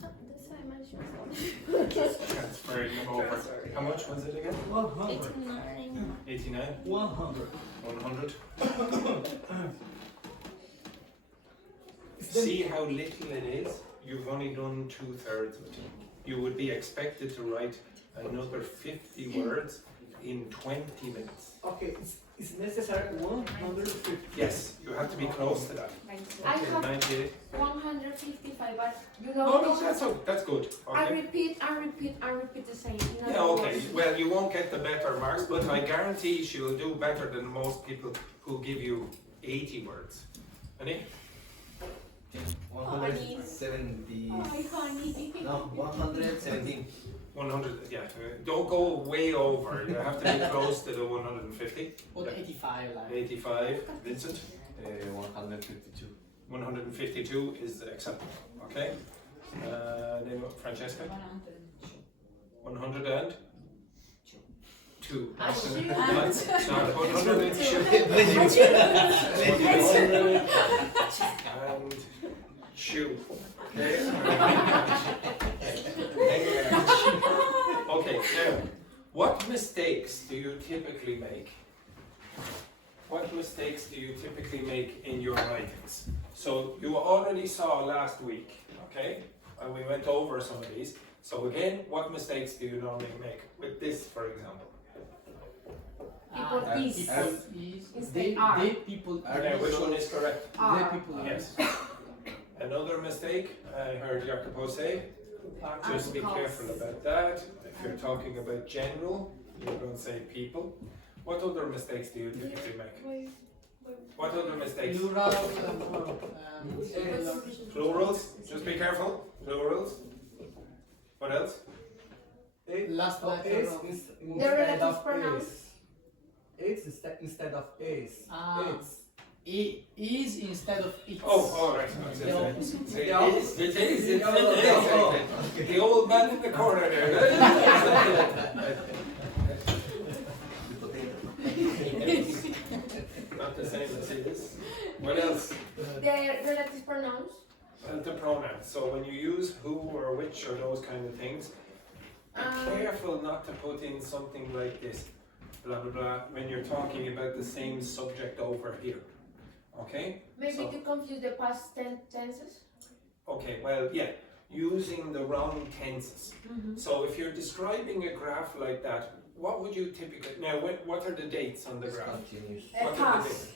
This time I should Transferring them over. How much was it again? 89. 89? 100. 100? See how little it is? You've only done 2/3 of it. You would be expected to write another 50 words in 20 minutes. Okay, it's necessary 150. Yes, you have to be close to that. I Okay, have 98. 155, but you know, No, that's good. I Okay. repeat the same. in other Yeah, okay. words. Well, you won't get the better marks, but I guarantee she will do better than most people who give you 80 words. Any? 170. Oh, my honey. No, 117. 100, yeah. Don't go way over. You have to be close to the 150. What, Yeah. 85 like? 85. Vincent? 152. 152 is acceptable. Okay. Name of Francesca? 100 and? 2. Not 102. And 2. Okay. Okay, now, what mistakes do you typically make? What mistakes do you typically make in your writings? So you already saw last week, okay? And we went over some of these. So again, what mistakes do you normally make with this, for example? People is. People is. Instead are. They people Okay, which one is correct? They people Yes. Another mistake I heard Jacopo say, just be careful about that. If you're talking about general, you're going to say people. What other mistakes do you typically make? What other mistakes? Plurals. Just be careful. Plurals. What else? Last letter Is of- instead of pronouns. It's instead of is. It's. Is instead of it. Oh, all right. The opposite. Say it is. It is. The old man in the corner there. Not the same as it is. What else? The relative pronouns. The pronouns. So when you use who or which or those kind of things, be careful not to put in something like this, blah blah blah, when you're talking about the same subject over here. Okay? Maybe So- to confuse the past tenses. Okay, well, yeah, using the wrong tenses. So if you're describing a graph like that, what would you typically, now what are the dates on the graph? Continuous. What are the dates?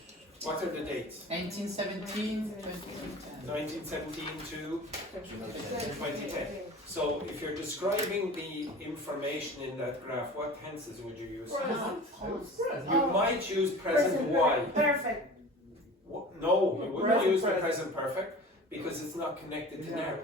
What are the dates? 1917, 2010. 1917 to 2010. So if you're describing the information in that graph, what tenses would you use? You might use present Y. Perfect. No, you wouldn't Present use the perfect. present perfect because it's not connected to now.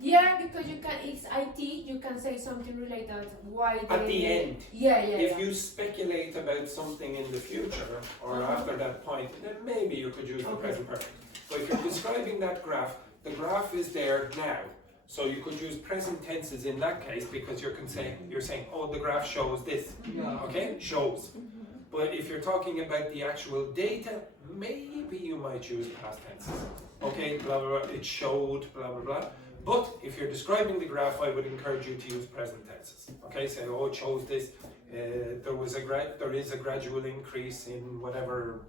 Yeah, because you can. It's IT. You can say something related. Why At the end. Yeah. If you speculate about something in the future or after that point, then maybe you could use the present perfect. But if you're describing that graph, the graph is there now. So you could use present tenses in that case because you're saying, oh, the graph shows this. Okay? Shows. But if you're talking about the actual data, maybe you might use past tenses. Okay, blah, blah, blah, it showed, blah, blah, blah. But if you're describing the graph, I would encourage you to use present tenses. Okay, say, oh, it shows this. There is a gradual increase in whatever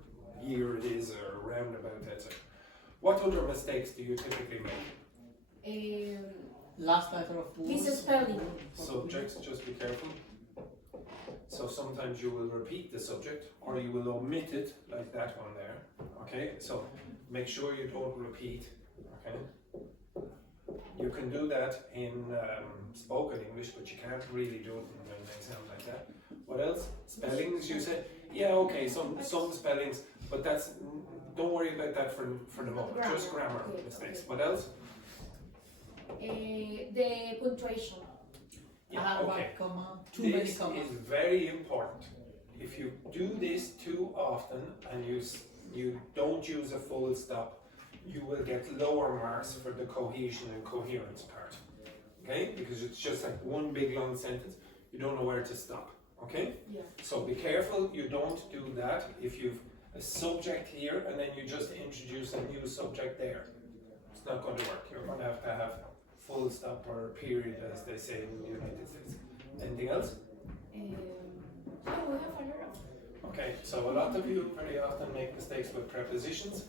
year it is or roundabout, etc. What other mistakes do you typically make? Last letter of words. Misspelling. Subjects, just be careful. So sometimes you will repeat the subject or you will omit it, like that one there. Okay, so make sure you don't repeat. Okay, you can do that in spoken English, but you can't really do it in an exam like that. What else? Spellings, you said? Yeah, okay, some spellings, but that's, don't worry about that for the moment. Just grammar mistakes. What else? The punctuation. Yeah, okay. Too many This commas. is very important. If you do this too often and you don't use a full stop, you will get lower marks for the cohesion and coherence part. Okay? Because it's just like one big long sentence. You don't know where to stop. Okay? Yeah. So be careful you don't do that if you've a subject here and then you just introduce a new subject there. It's not going to work. You're going to have full stop or period, as they say in the United States. Anything else? Yeah, we have a lot of. Okay, so a lot of you very often make mistakes with prepositions,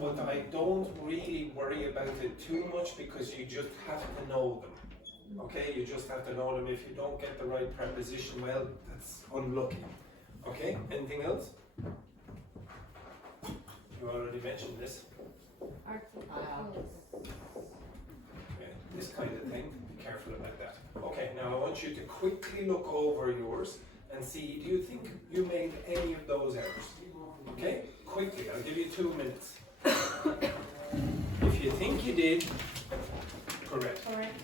but I don't really worry about it too much because you just have to know them. Okay, you just have to know them. If you don't get the right preposition, well, that's unlucky. Okay, anything else? You already mentioned this. Okay, this kind of thing, be careful about that. Okay, now I want you to quickly look over yours and see, do you think you made any of those errors? Okay, quickly, I'll give you 2 minutes. If you think you did, correct. Correct.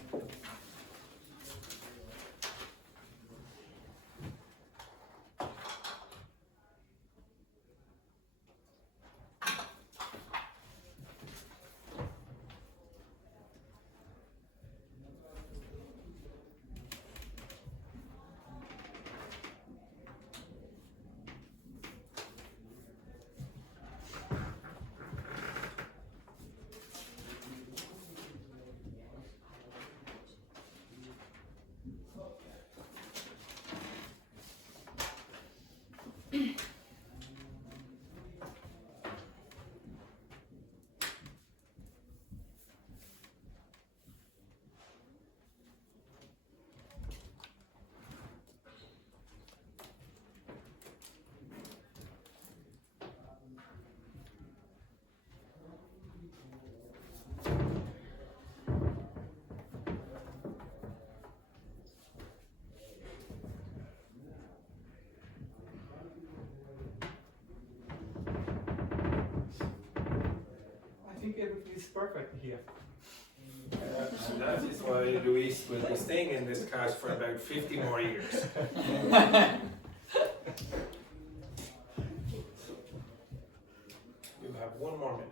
I think everything is perfect here. And that is why Luis will be staying in this class for about 50 more years. You have 1 more minute.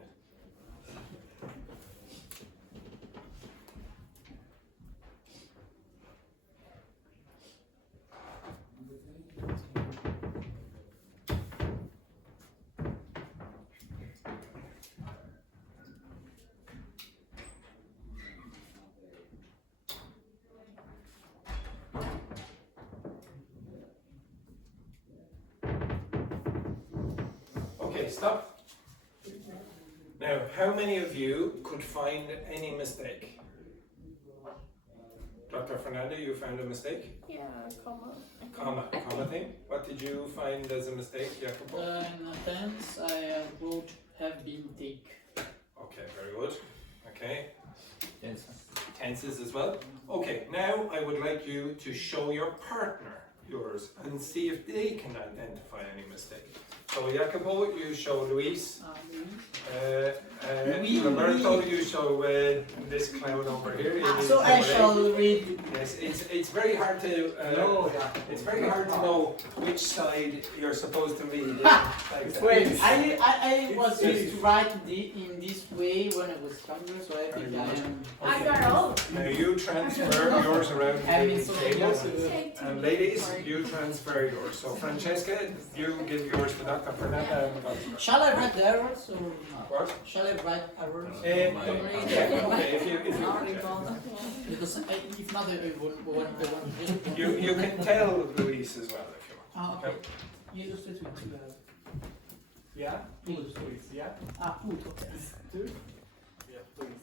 Okay, stop. Now, how many of you could find any mistake? Dr. Fernando, you found a mistake? Yeah, comma. Comma thing. What did you find as a mistake, Jacopo? In a tense, I wrote have been take. Okay, very good. Okay. Tenses as well. Okay, now I would like you to show your partner yours and see if they can identify any mistake. So Jacopo, you show Luis. Roberto, you show this clown over here. So I shall read. Yes, it's very hard to it's very hard to know which side you're supposed to read. Wait, I was used to write in this way when I was younger, so I think I got all. Now you transfer yours around the table, and ladies, you transfer yours. So Francesca, you give yours to Dr. Fernanda. Shall I write the errors or not? What? Shall I write errors? Okay, if you Because if not, I won't. you can tell Luis as well if you want. Ah, okay. Illustrate with 2 Yeah? Please, yeah? put, okay. 2? Yeah, please.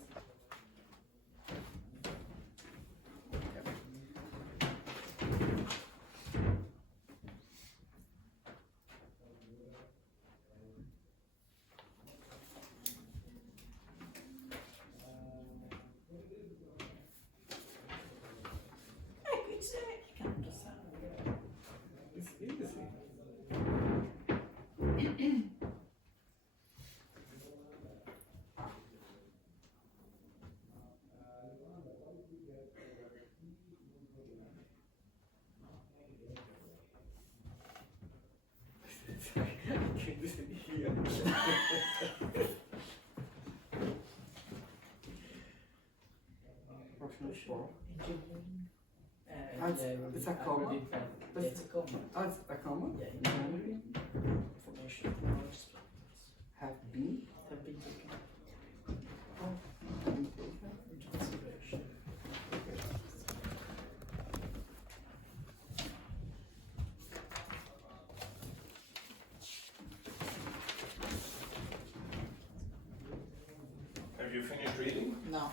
here. It's a comma. It's a comma. Oh, it's a comma? Yeah. Information. Have been. Have been taken Oh, been taken. into consideration. Have you finished reading? No.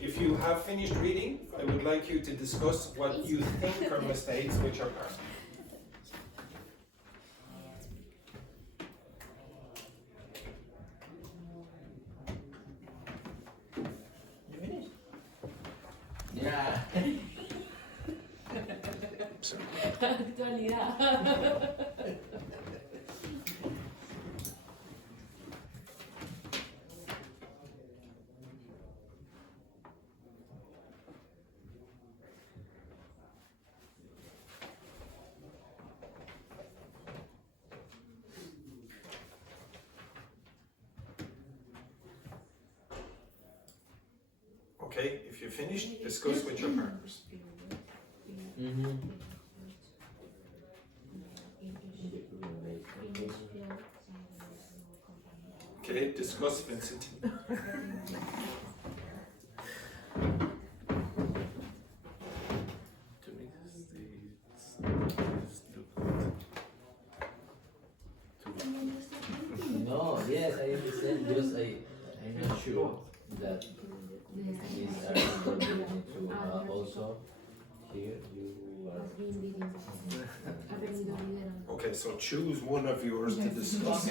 If you have finished reading, I would like you to discuss what you think are mistakes which are part. You finished? Yeah. Actualidad. Okay, if you finished, discuss with your partners. Okay, discuss, Vincent. No, yes, I understand. Just I'm not sure that these are important to also here you are. Okay, so choose one of yours to discuss.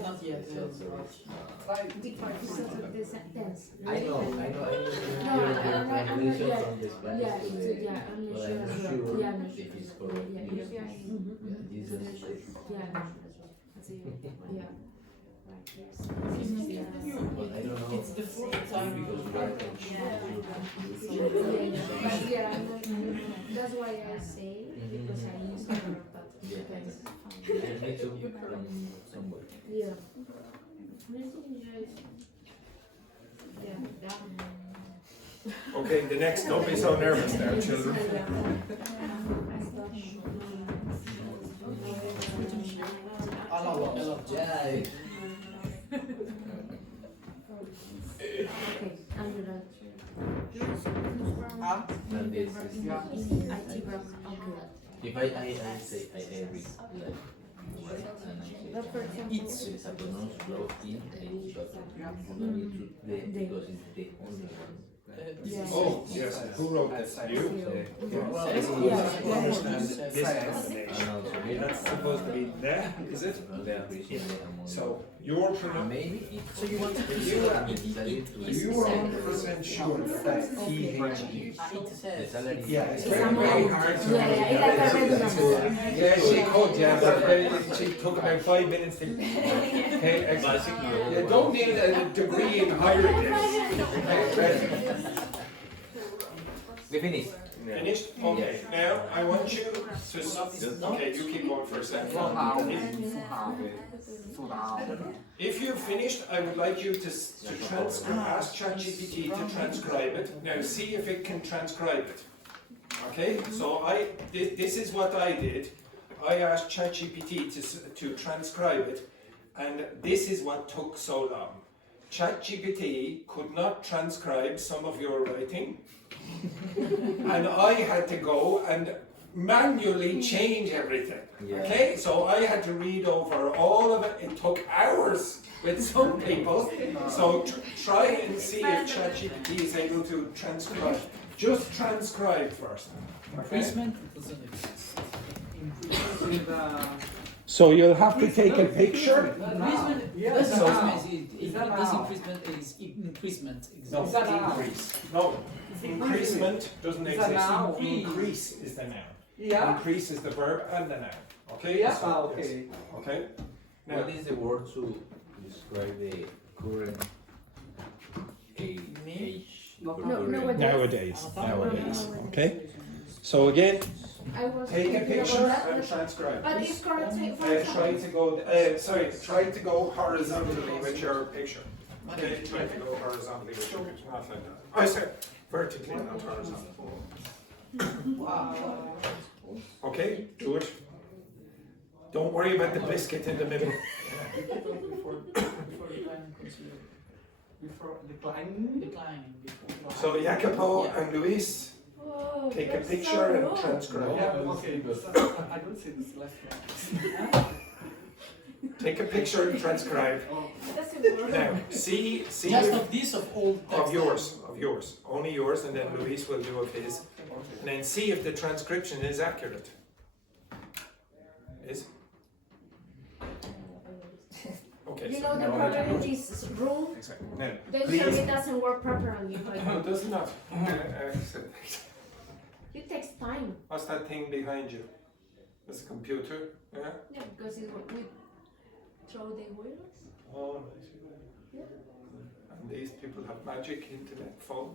Not yet. I know, your translation from the Spanish to the, but I'm not sure if it's correct. But I don't know. It's the fourth time. That's why I say, because I use that. Yeah, me too, from somewhere. Yeah. Okay, the next, don't be so nervous now, children. Yeah. And this is, if I say I read It's there is a pronounced growth in H, but you don't need to the because it's the only one. Oh, yes, who wrote this? You? This combination. That's supposed to be there, is it? So, your pronunciation. Maybe So you want to You are 100% sure that THE. the salary. Yeah, it's very, very hard to Yeah, she could, yeah, but she took about 5 minutes to. Okay, you don't need a degree in hiring this. We finished. Finished? Okay, now I want you to stop. Okay, you keep going for a second. If you've finished, I would like you to ask ChatGPT to transcribe it. Now see if it can transcribe it. Okay, so this is what I did. I asked ChatGPT to transcribe it, and this is what took so long. ChatGPT could not transcribe some of your writing, and I had to go and manually change everything. Okay, so I had to read over all of it. It took hours with some people. So try and see if ChatGPT is able to transcribe. Just transcribe first. Increasement doesn't exist. So you'll have to take a picture. Increasement exists. No, increase. No, increasement doesn't exist. Increase is the noun. Yeah. Increase is the verb and the noun. Okay? Yeah. So, Okay. yes. Okay? Now, What is the word to describe the current Nowadays. Okay? So again, I was take a thinking picture about that, and transcribe. but it's correct. Try to go horizontally with your picture. Okay, try to go horizontally with your picture, not like that. I said vertically, not horizontally. Okay, do it. Don't worry about the biscuit in the middle. Before declining? Declining. So Jacopo and Luis, Oh, take a that's picture so and wrong. transcribe. Yeah, okay. So, I don't see this last one. Take a picture and transcribe. Doesn't work. Now, see Just if- of this of old of yours, only yours, and then Luis will do of his, and then see if the transcription is accurate. Is? Okay. You so know the now I problem do with it. this room? Exactly. Now, The please. survey doesn't work properly. No, it does not. It takes time. What's that thing behind you? That's a computer. Yeah. Yeah, because we throw the wheels. Oh, nice. And these people have magic internet phone.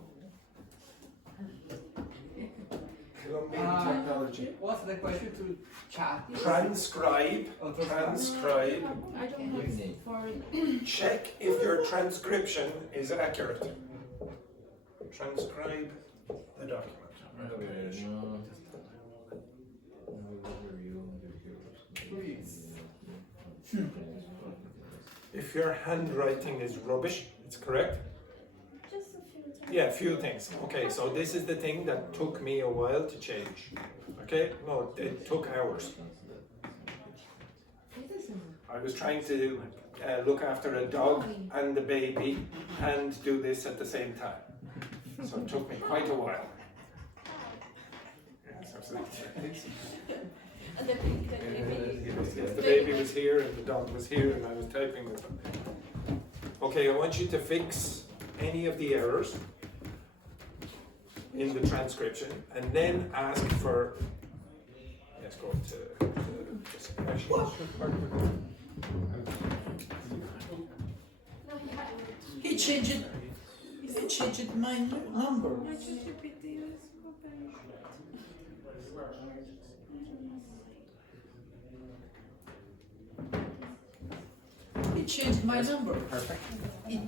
Colombian technology. What's the question to chat? Transcribe. Transcribe. I don't know for Check if your transcription is accurate. Transcribe the document. If your handwriting is rubbish, it's correct. just a few times. Yeah, few things. Okay, so this is the thing that took me a while to change. Okay, no, it took hours. It doesn't work. I was trying to look after a dog and the baby and do this at the same time. So it took me quite a while. Yes, absolutely. And the baby. Yes, the baby was here and the dog was here and I was typing with them. Okay, I want you to fix any of the errors in the transcription and then ask for, let's go to this actually. He changed my number. He changed my number. Perfect. It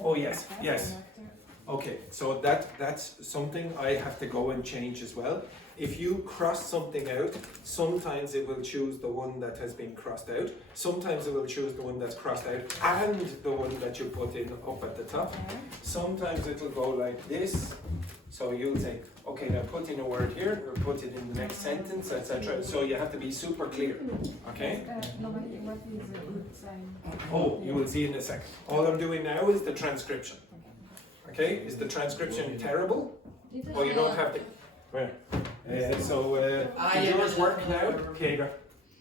Oh yes, yes. Okay, so that's something I have to go and change as well. If you cross something out, sometimes it will choose the one that has been crossed out. Sometimes it will choose the one that's crossed out and the one that you put in up at the top. Sometimes it will go like this. So you'll say, okay, now put in a word here, or put it in the next sentence, etc. So you have to be super clear, okay? Oh, you will see in a second. All I'm doing now is the transcription. Okay, is the transcription terrible? Or you don't have to? Where? Does yours work now? Keira?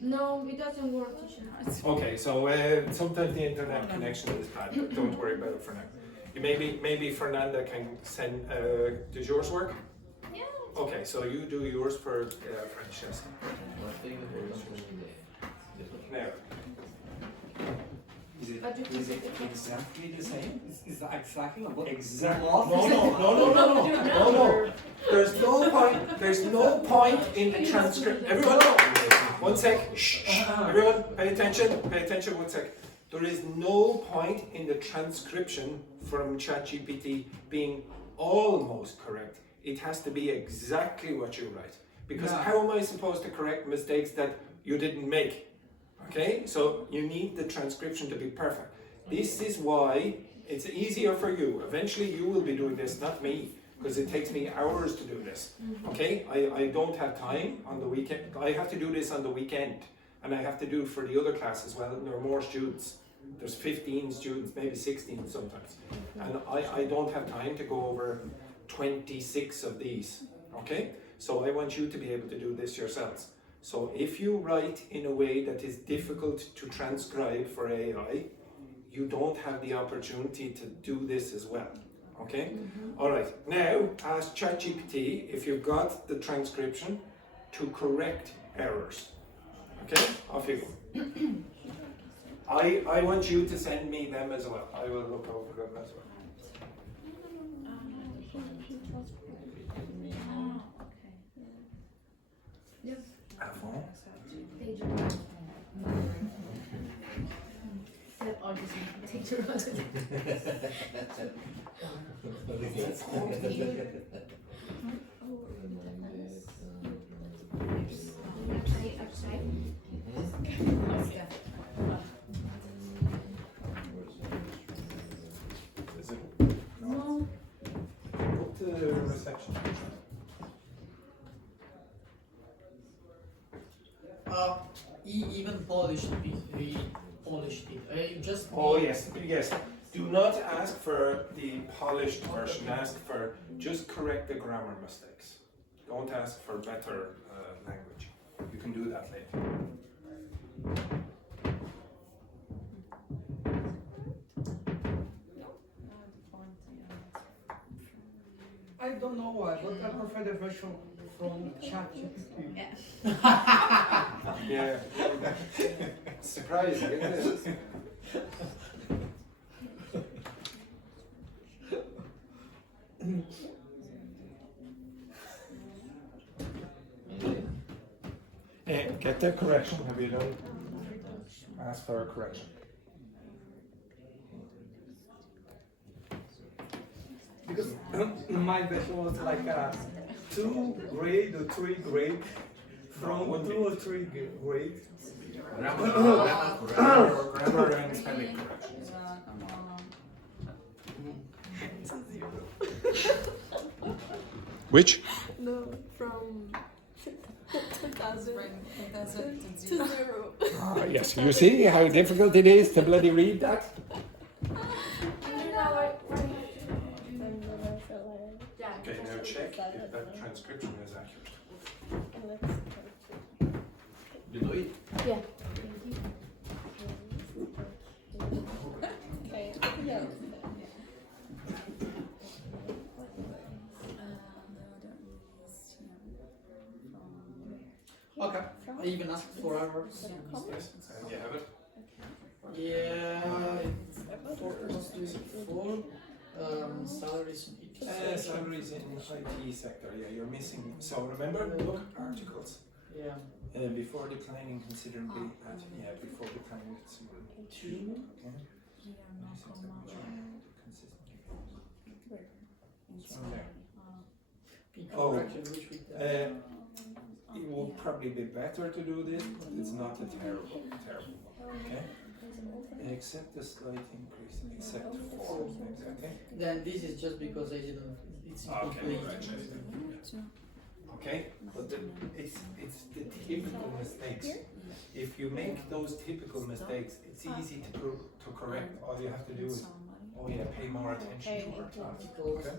No, it doesn't work, teacher. Okay, so sometimes the internet connection is bad, but don't worry about it for now. You maybe Fernanda can send. Does yours work? Yeah. Okay, so you do yours for Francesca. Now. Is it, But you is can it take it. exactly the same? Is it exactly what? Exactly. Lost? No. There's no point in the transcript. Everyone, one sec. Shh. Everyone, pay attention. 1 sec. There is no point in the transcription from ChatGPT being almost correct. It has to be exactly what you write. Because how am I supposed to correct mistakes that you didn't make? Okay, so you need the transcription to be perfect. This is why it's easier for you. Eventually you will be doing this, not me, because it takes me hours to do this. Okay, I don't have time on the weekend. I have to do this on the weekend, and I have to do it for the other class as well, and there are more students. There's 15 students, maybe 16 sometimes. And I don't have time to go over 26 of these. Okay, so I want you to be able to do this yourselves. So if you write in a way that is difficult to transcribe for AI, you don't have the opportunity to do this as well. Okay? All right. Now, ask ChatGPT if you've got the transcription to correct errors. Okay? Off you go. I want you to send me them as well. I will look over them as well. all this picture. Is it? No. Go to the reception. He even polished it. He polished it. You just. Oh yes, yes. Do not ask for the polished version. Ask for just correct the grammar mistakes. Don't ask for better language. You can do that later. I don't know why, but I prefer the version from ChatGPT. Yeah. Surprising, isn't it? Get the correction. Have you done? Ask for a correction. Because my version was like a 2 grade or 3 grade from 2 or 3 grade. Grammar and spelling corrections. Which? No, from 2000 to 0. Ah, yes. You see how difficult it is to bloody read that? Okay, now check if that transcription is accurate. You do it? Yeah. Okay. Yeah. Okay. I even asked for hours. Yes, and you have it. Yeah. 4 plus 2 is 4. Salaries in each Salaries in IT sector. Yeah, you're missing. So remember, look, articles. Yeah. Before declining considerably at before declining considerably. It would probably be better to do this, but it's not a terrible one. Okay. Except the slight increase, except for. Okay. Then this is just because I didn't. It's incomplete. Okay, but it's the typical mistakes. If you make those typical mistakes, it's easy to correct. All you have to do is, pay more attention to our class. Okay.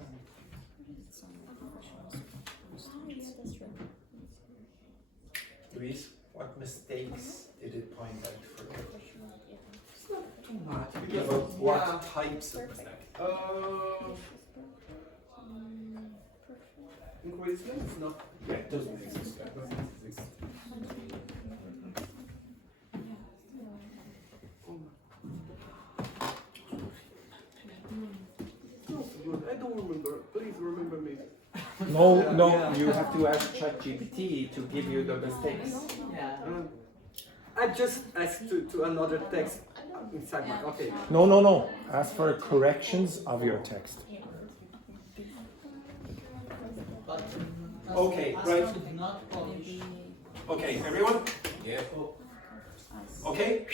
Luis, what mistakes did it point out for you? It's not too much. Yeah, but what types of mistakes? Increasement is not. Yeah, it doesn't exist. I don't remember. Please remember me. No, you have to ask ChatGPT to give you the mistakes. Yeah. I just asked to another text inside my. Okay. No. Ask for corrections of your text. But Okay, right. Not polish. Okay, everyone? Yeah. Okay?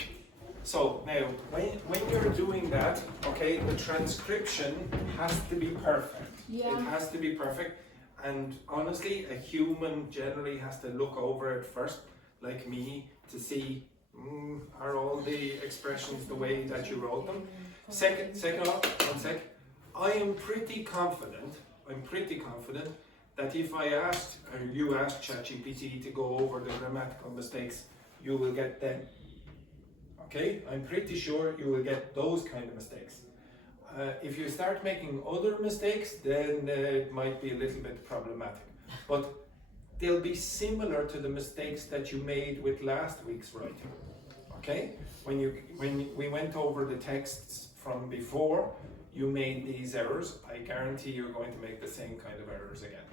So now, when you're doing that, okay, the transcription has to be perfect. Yeah. It has to be perfect. And honestly, a human generally has to look over it first, like me, to see, are all the expressions the way that you wrote them? Second off, one sec. I am pretty confident that if I asked, or you asked ChatGPT to go over the grammatical mistakes, you will get them. Okay? I'm pretty sure you will get those kind of mistakes. If you start making other mistakes, then it might be a little bit problematic. But they'll be similar to the mistakes that you made with last week's writing. Okay? When we went over the texts from before, you made these errors. I guarantee you're going to make the same kind of errors again.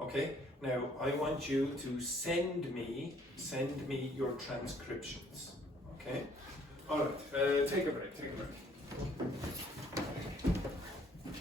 Okay? Now, I want you to send me your transcriptions. Okay? All right. Take a break. Take a break.